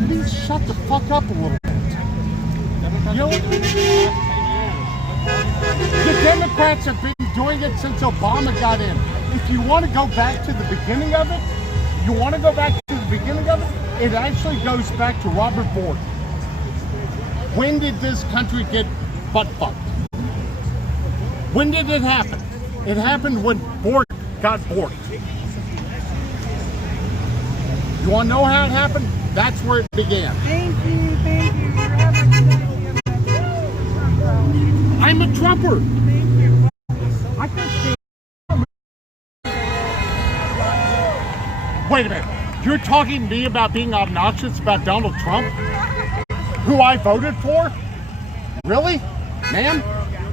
Please shut the fuck up a little bit. You know what? The Democrats have been doing it since Obama got in. If you want to go back to the beginning of it, it actually goes back to Robert Bork. When did this country get butt fucked? When did it happen? It happened when Bork got borked. You want to know how it happened? That's where it began. Thank you. You're having a good day. I'm a Trumper. Thank you. I can stand. Wait a minute. You're talking to me about being obnoxious about Donald Trump? Who I voted for? Really? Ma'am?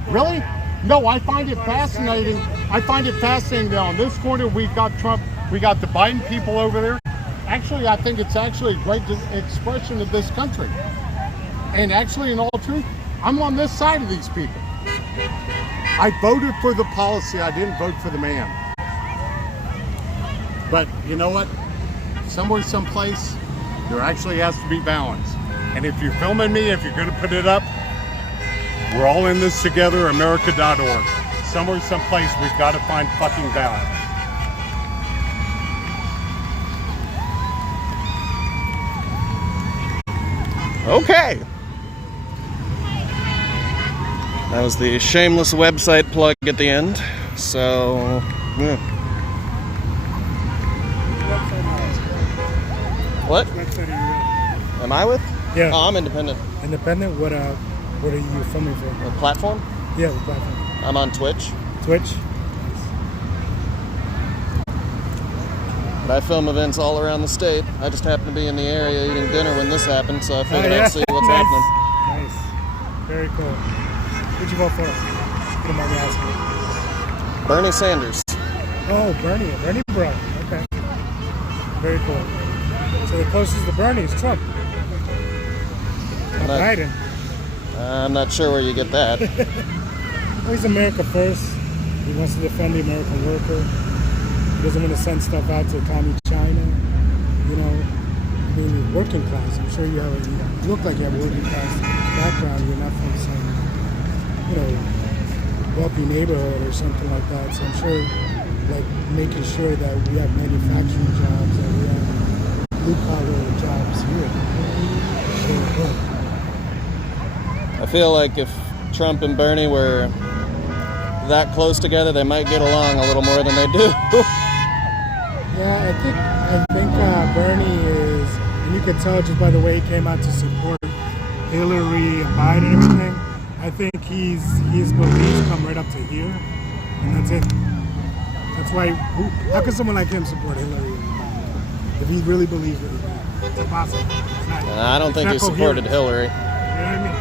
Really? No, I find it fascinating. I find it fascinating that on this corner we've got Trump, we got the Biden people over there. Actually, I think it's actually a great expression of this country. And actually, in all truth, I'm on this side of these people. I voted for the policy, I didn't vote for the man. But you know what? Somewhere, someplace, there actually has to be balance. And if you're filming me, if you're going to put it up, we're all in this together, America.org. Somewhere, someplace, we've got to find fucking balance. Okay. That was the shameless website plug at the end. So, yeah. What? Am I with? Yeah. Oh, I'm independent. Independent? What are you filming for? A platform? Yeah, the platform. I'm on Twitch. Twitch? But I film events all around the state. I just happened to be in the area eating dinner when this happened, so I figured I'd see what's happening. Nice. Very cool. Who'd you vote for? If you don't mind me asking. Bernie Sanders. Oh, Bernie bro. Okay. Very cool. So the closest to Bernie is Trump. Not Biden. I'm not sure where you get that. Well, he's America first. He wants to defend the American worker. He doesn't want to send stuff out to Commie China. You know, I mean, working class. I'm sure you look like you have a working class background. You're not from some, you know, wealthy neighborhood or something like that. So I'm sure, like, making sure that we have manufacturing jobs and we have blue-collar jobs here. Sure. I feel like if Trump and Bernie were that close together, they might get along a little more than they do. Yeah, I think Bernie is, and you can tell just by the way he came out to support Hillary and Biden and everything. I think his beliefs come right up to here, and that's it. That's why. How can someone like him support Hillary and Biden if he really believes what he believes? It's impossible. It's not, I don't think he supported Hillary. You know what I mean?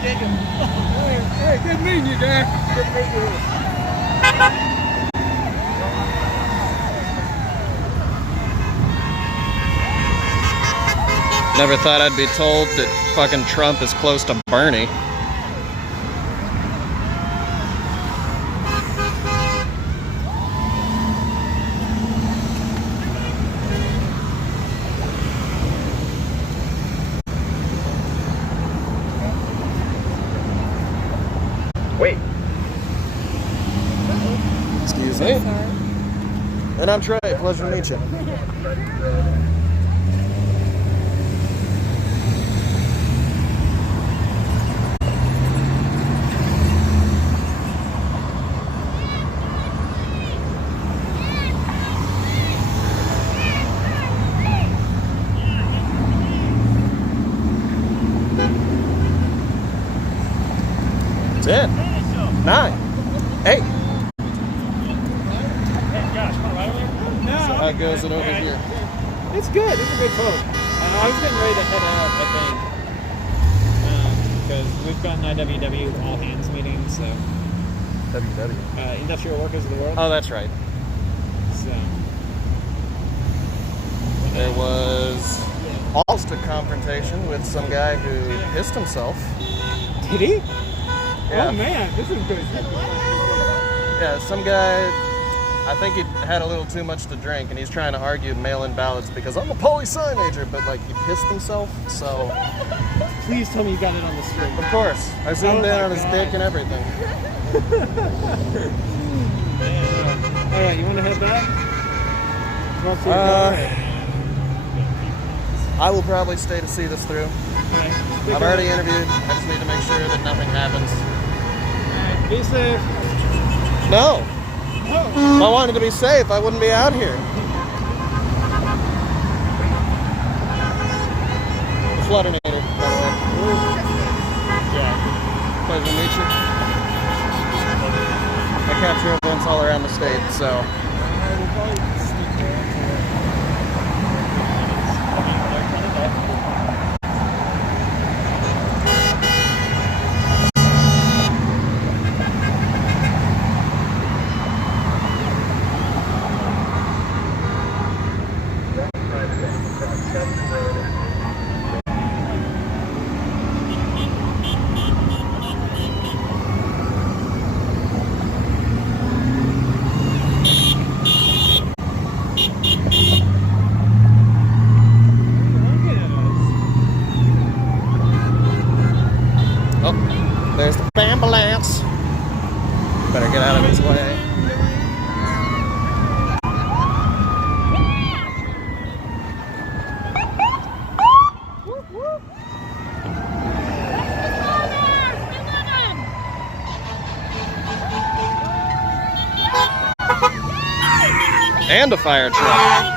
Hey, good meeting you, Dad. Good meeting you. Never thought I'd be told that fucking Trump is close to Bernie. Wait. Excuse me. And I'm Trey. Pleasure to meet you. Ten, 9, 8. So how goes it over here? It's good. It's a good boat. I was getting ready to head out, I think, because we've got an IWW all hands meeting. So WW. Industrial Workers of the World. Oh, that's right. So there was also a confrontation with some guy who pissed himself. Did he? Yeah. Oh man, this is good. Yeah, some guy, I think he had a little too much to drink, and he's trying to argue mail-in ballots because I'm a poli-sci major, but like he pissed himself, so. Please tell me you got it on the string. Of course. I zoomed in on his dick and everything. Alright, you want to head back? I will probably stay to see this through. I've already interviewed. I just need to make sure that nothing happens. Be safe. No. If I wanted to be safe, I wouldn't be out here. The Flutternater, by the way. Yeah. Pleasure to meet you. I capture events all around the state, so. There's the ambulance. Better get out of his way. And a fire truck.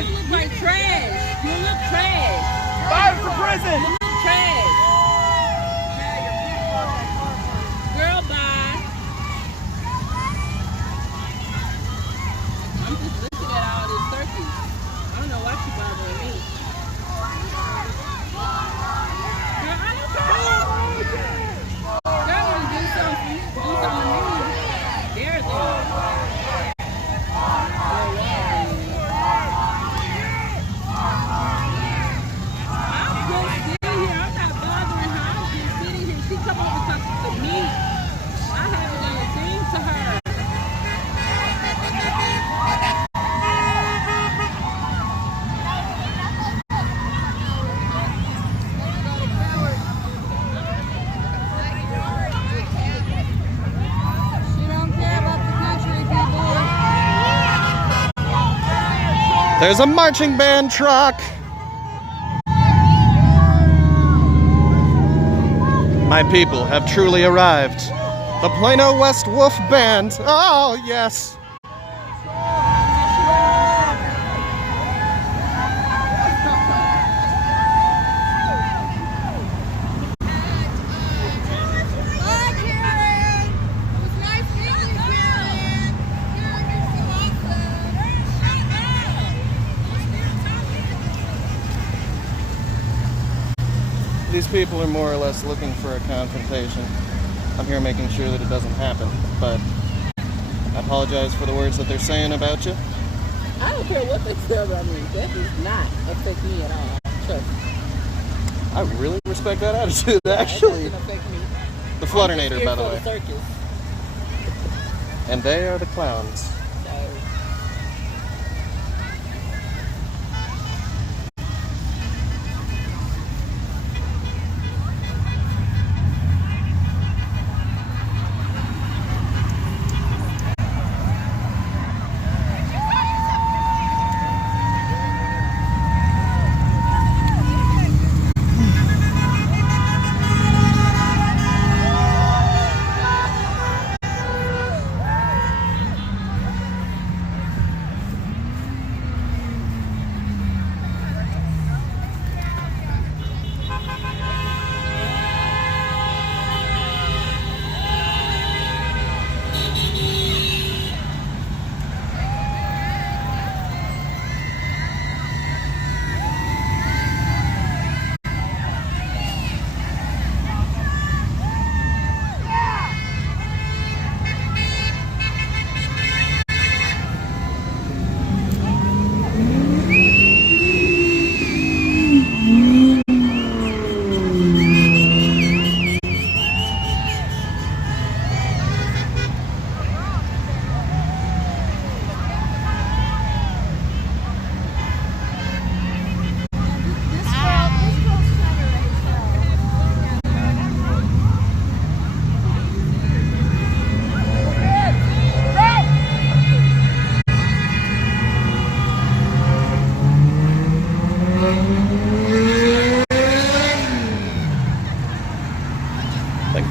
You look like trash. You look trash. Fire to prison. You look trash. Girl, bye. I'm just looking at all this turkey. I don't know why she bothering me. Girl, I don't care. Girl, want to do something to me. There's There's a marching band truck. My people have truly arrived. The Plano West Wolf Band. Oh, yes. These people are more or less looking for a confrontation. I'm here making sure that it doesn't happen, but I apologize for the words that they're saying about you. I don't care what they say about me. That does not affect me at all. Trust me. I really respect that attitude, actually. It doesn't affect me. The Flutternator, by the way. The circus. And they are the clowns.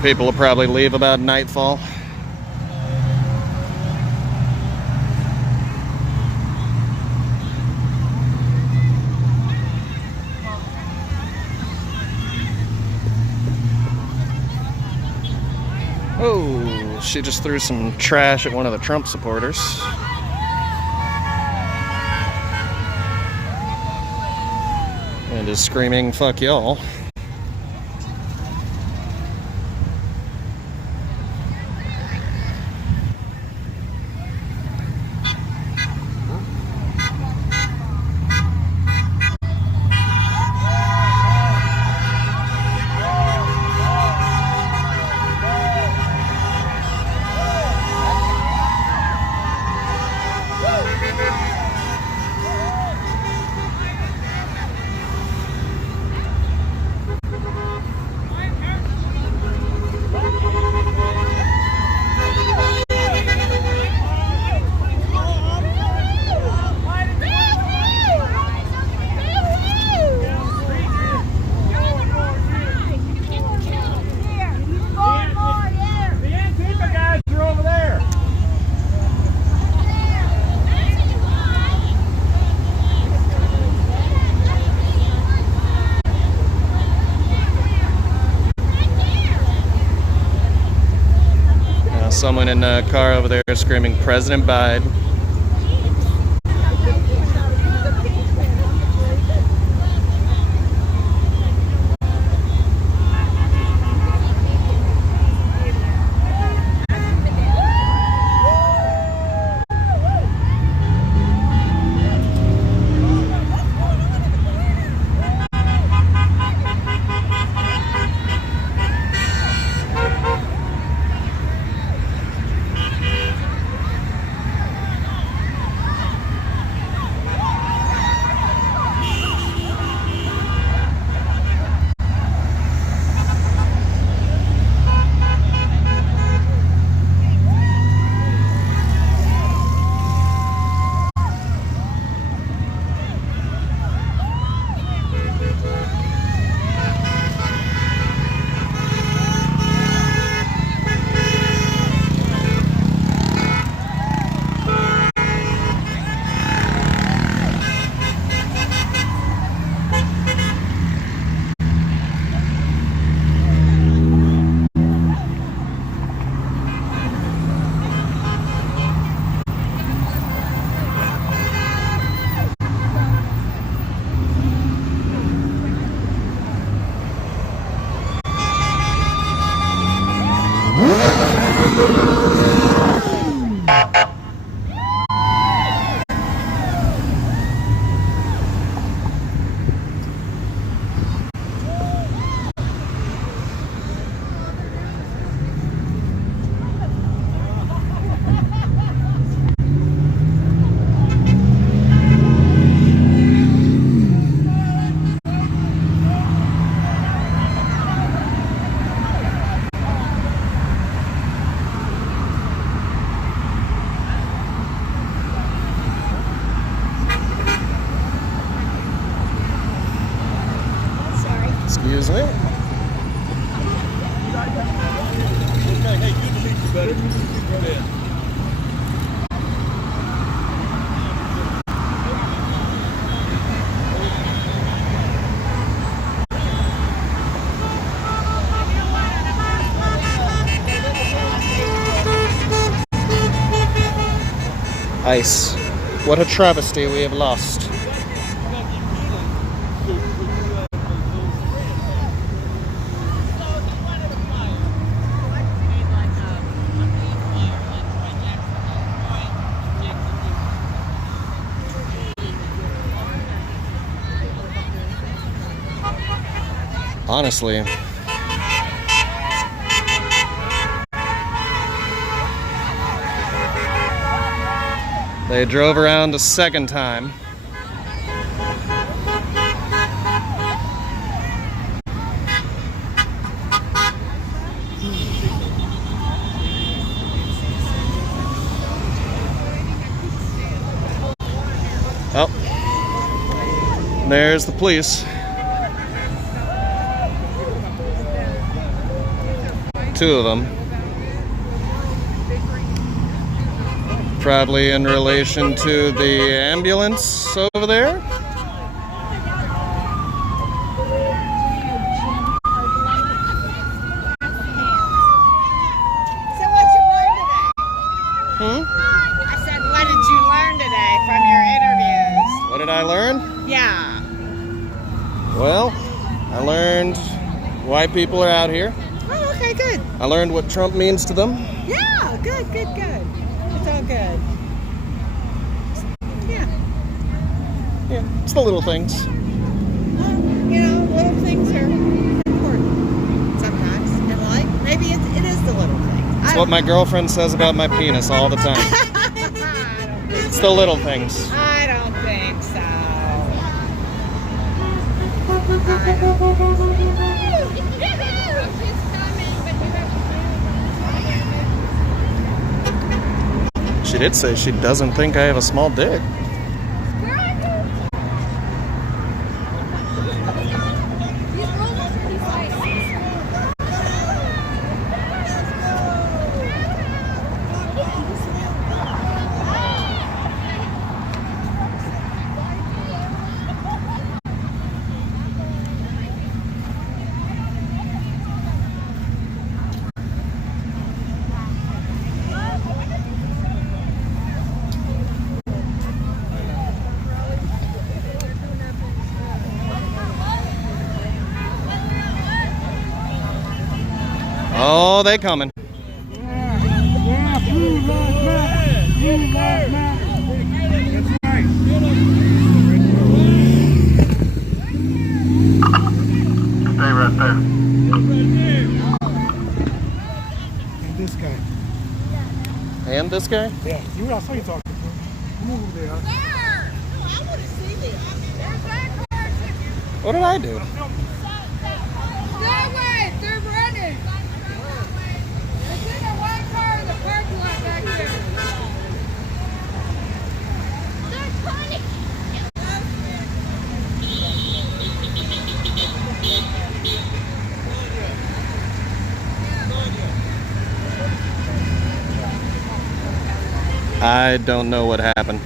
People will probably leave about nightfall. Oh, she just threw some trash at one of the Trump supporters. And is screaming, "Fuck y'all." Someone in a car over there screaming, President Biden. Excuse me. Ice. What a travesty we have lost. Honestly, they drove around a second time. Oh, there's the police. Two of them. Probably in relation to the ambulance over there. So what'd you learn today? Hmm? I said, what did you learn today from your interviews? What did I learn? Yeah. Well, I learned why people are out here. Oh, okay, good. I learned what Trump means to them. Yeah, good. It's all good. Yeah. Yeah, it's the little things. Little things are important sometimes in life. Maybe it is the little things. It's what my girlfriend says about my penis all the time. It's the little things. I don't think so. She did say she doesn't think I have a small dick. Oh, they coming. Yeah, food lives matter. Food lives matter. That's right. Stay right there. And this guy. And this guy? Yeah, I saw you talking to him. Come over there. What did I do? That way! They're running! It's in the white car in the parking lot back there. I don't know what happened.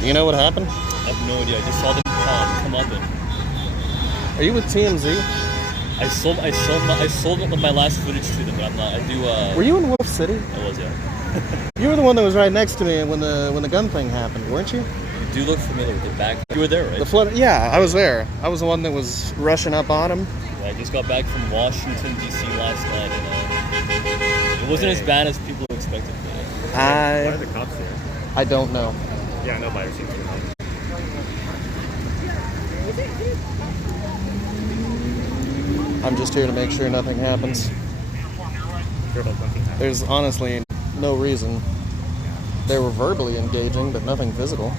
Do you know what happened? I have no idea. I just saw them come up and Are you with TMZ? I sold my last footage to them, but I'm not. I do. Were you in Wolf City? I was, yeah. You were the one that was right next to me when the gun thing happened, weren't you? You do look familiar with the back. You were there, right? The flood. Yeah, I was there. I was the one that was rushing up on him. Yeah, I just got back from Washington D.C. last night, and it wasn't as bad as people expected. Why are the cops here? I don't know. Yeah, nobody seems to know. I'm just here to make sure nothing happens. There's honestly no reason. They were verbally engaging, but nothing physical.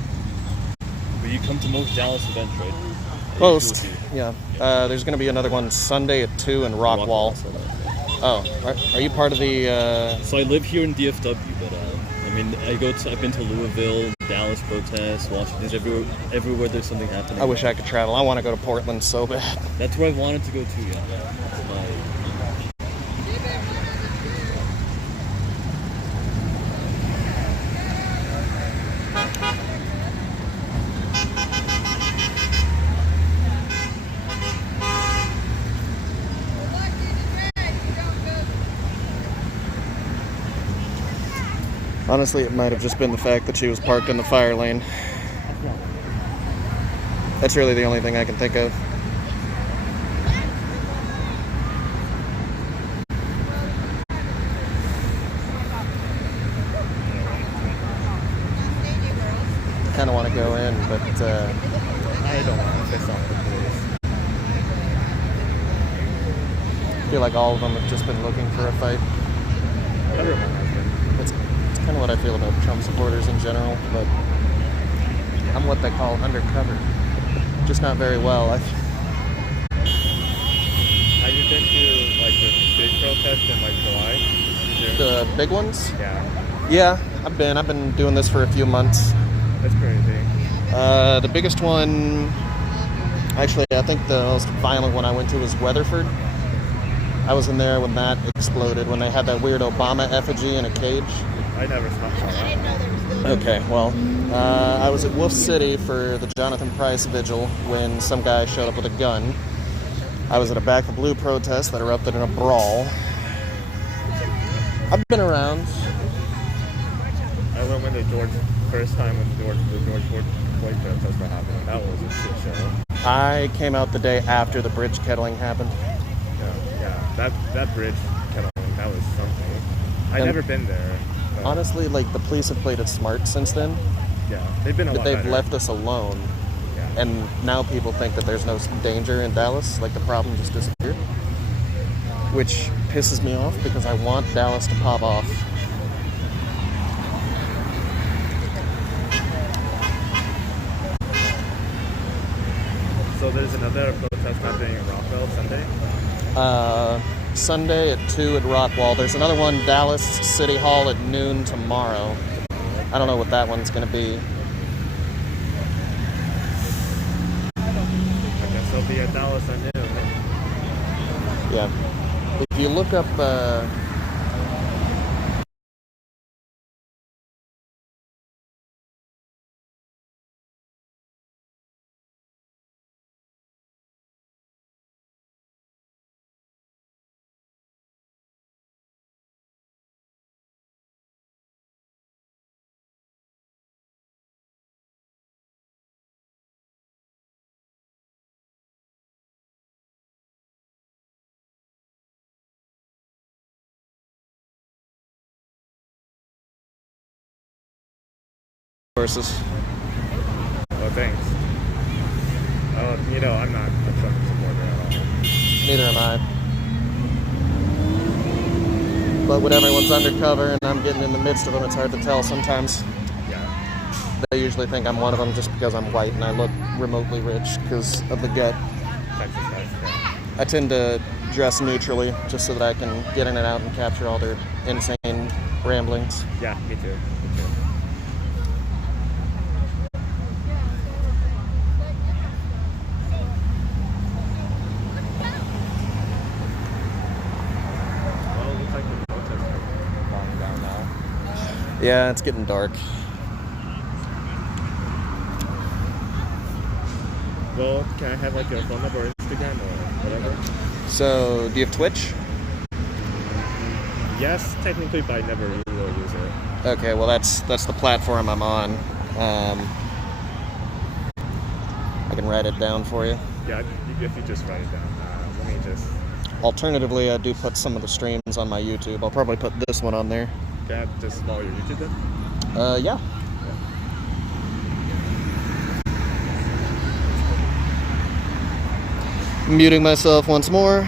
But you come to most Dallas events, right? Most, yeah. There's going to be another one Sunday at 2 in Rockwall. Oh, are you part of the... So I live here in DFW, but I mean, I've been to Louisville, Dallas protests, Washington, everywhere there's something happening. I wish I could travel. I want to go to Portland so bad. That's where I wanted to go to, yeah. Honestly, it might have just been the fact that she was parked in the fire lane. That's really the only thing I can think of. I kind of want to go in, but I don't want to piss off the police. I feel like all of them have just been looking for a fight. Everyone has been. It's kind of what I feel about Trump supporters in general, but I'm what they call undercover. Just not very well. Have you been to like the big protest in like July? The big ones? Yeah. Yeah, I've been doing this for a few months. That's crazy. The biggest one, actually, I think the most violent one I went to was Weatherford. I was in there when that exploded, when they had that weird Obama effigy in a cage. I never stopped on that. Okay, well, I was at Wolf City for the Jonathan Price vigil when some guy showed up with a gun. I was at a Back the Blue protest that erupted in a brawl. I've been around. I went when the first time when the George Floyd protest was happening. That was a shit show. I came out the day after the bridge kettling happened. Yeah. That bridge kettling, that was something. I've never been there. Honestly, like, the police have played it smart since then. Yeah, they've been a lot They've better. left us alone. Yeah. And now people think that there's no danger in Dallas, like the problem just disappeared. Which pisses me off because I want Dallas to pop off. So there's another protest happening in Rockville Sunday? Sunday at 2 at Rockwall. There's another one, Dallas City Hall at noon tomorrow. I don't know what that one's going to be. I guess they'll be at Dallas at noon. Yeah. If you look up horses. Well, thanks. You know, I'm not a Trump supporter at all. Neither am I. But when everyone's undercover and I'm getting in the midst of them, it's hard to tell sometimes. Yeah. They usually think I'm one of them just because I'm white and I look remotely rich because of the gut. Texas guys, yeah. I tend to dress neutrally just so that I can get in and out and capture all their insane ramblings. Yeah, me too. Me too. Well, it looks like the protests are falling down now. Yeah, it's getting dark. Well, can I have like a phone number or Instagram or whatever? So, do you have Twitch? Yes, technically, but I never really will use it. Okay, well that's the platform I'm on. I can write it down for you. Yeah, if you just write it down. Let me just... Alternatively, I do put some of the streams on my YouTube. I'll probably put this one on there. Can I just follow your YouTube then? Yeah. Muting myself once more.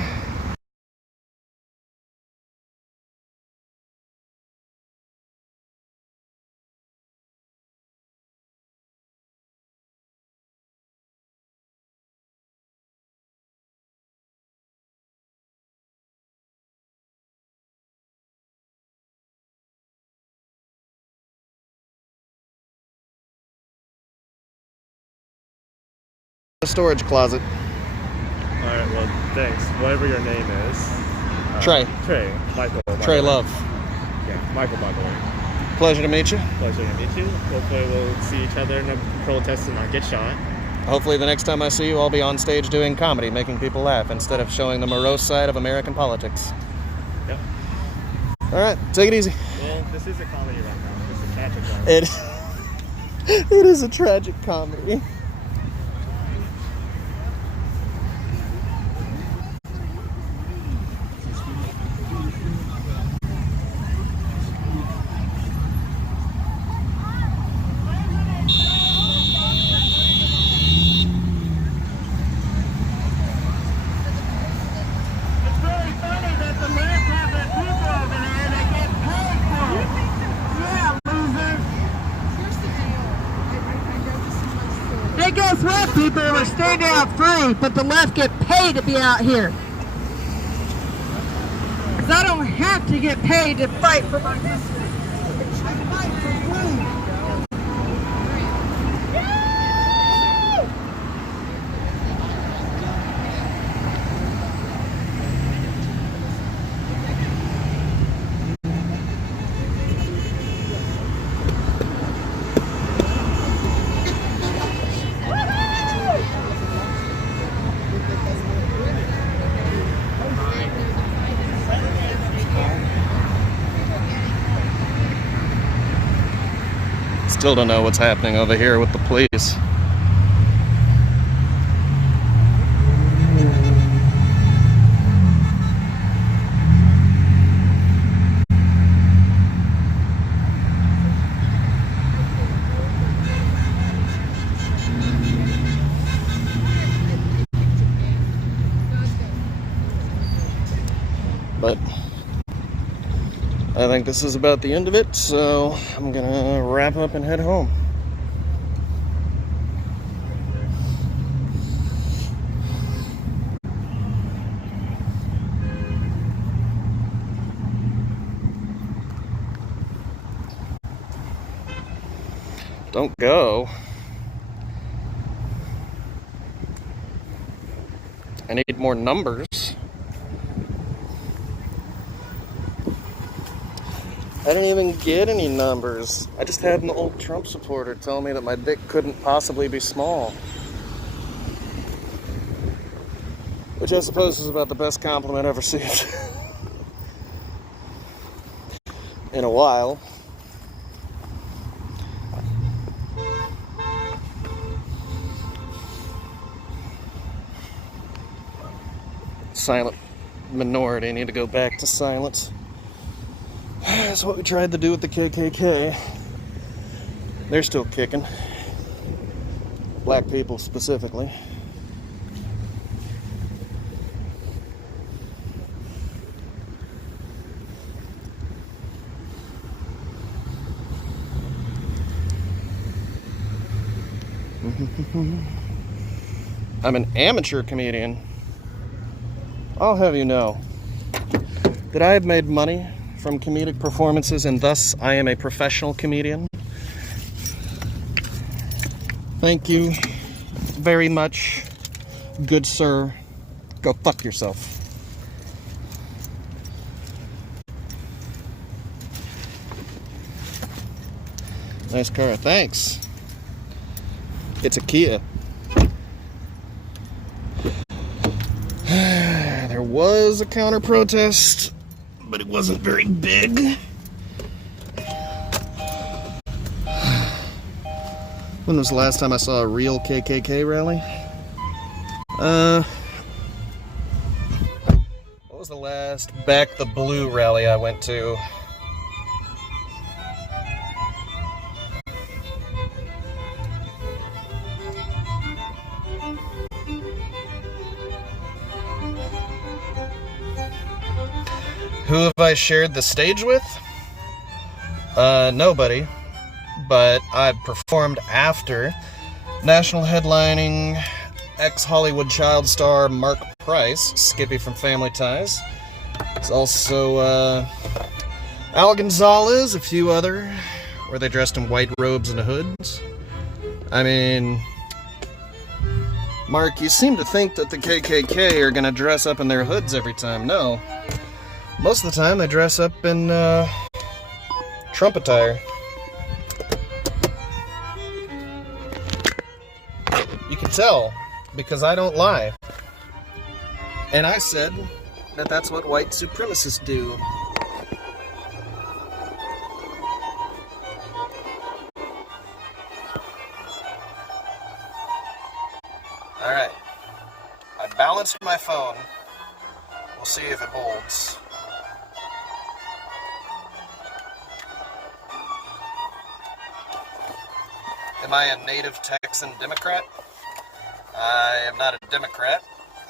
Storage closet. Alright, well, thanks. Whatever your name is. Trey. Trey. Michael. Trey Love. Yeah, Michael, by the way. Pleasure to meet you. Pleasure to meet you. Hopefully we'll see each other in a protest and not get shot. Hopefully the next time I see you, I'll be on stage doing comedy, making people laugh, instead of showing the morose side of American politics. Yep. Alright, take it easy. Well, this is a comedy right now. It's a tragic one. It is a tragic comedy. Hey, guess what, people? We're standing out free, but the left get paid to be out here. Because I don't have to get paid to fight for my district. I fight for food. Still don't know what's happening over here with the police. But I think this is about the end of it, so I'm gonna wrap up and head home. Don't go. I need more numbers. I didn't even get any numbers. I just had an old Trump supporter tell me that my dick couldn't possibly be small. Which I suppose is about the best compliment I've received in a while. Silent minority need to go back to silence. That's what we tried to do with the KKK. They're still kicking. Black people specifically. I'm an amateur comedian. I'll have you know that I have made money from comedic performances, and thus I am a professional comedian. Thank you very much, good sir. Go fuck yourself. Nice car, thanks. It's a Kia. There was a counter protest, but it wasn't very big. When was the last time I saw a real KKK rally? What was the last Back the Blue rally I went to? Who have I shared the stage with? Nobody. But I've performed after national headlining ex-Hollywood child star Mark Price, Skippy from Family Ties. It's also Al Gonzalez, a few other, where they dressed in white robes and hoods. I mean, Mark, you seem to think that the KKK are gonna dress up in their hoods every time. No. Most of the time they dress up in Trump attire. You can tell, because I don't lie. And I said that that's what white supremacists do. Alright. I balanced my phone. We'll see if it holds. Am I a native Texan Democrat? I am not a Democrat.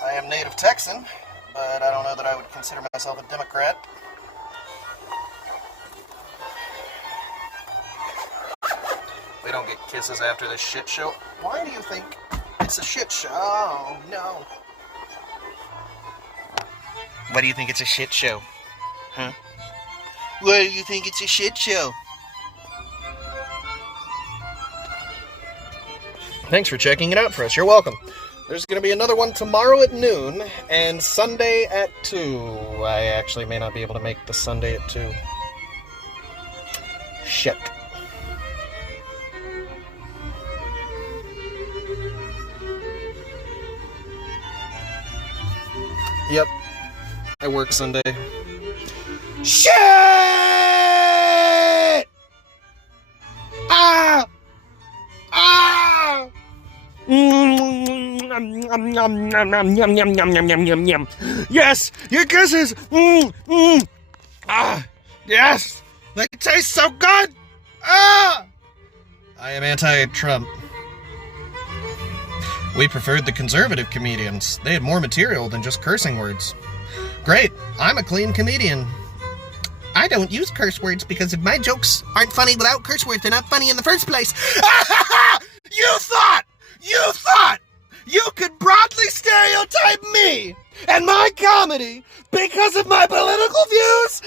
I am native Texan, but I don't know that I would consider myself a Democrat. We don't get kisses after this shit show. Why do you think it's a shit show? Oh, no. Why do you think it's a shit show? Huh? Why do you think it's a shit show? Thanks for checking it out for us. You're welcome. There's going to be another one tomorrow at noon and Sunday at 2. I actually may not be able to make the Sunday at 2. Shit. Yep. I work Sunday. Shit! Ah! Ah! Yes, your kisses. Ah, yes, they taste so good. Ah, I am anti-Trump. We preferred the conservative comedians. They had more material than just cursing words. Great, I'm a clean comedian. I don't use curse words because if my jokes aren't funny without curse words, they're not funny in the first place. You thought you could broadly stereotype me and my comedy because of my political views?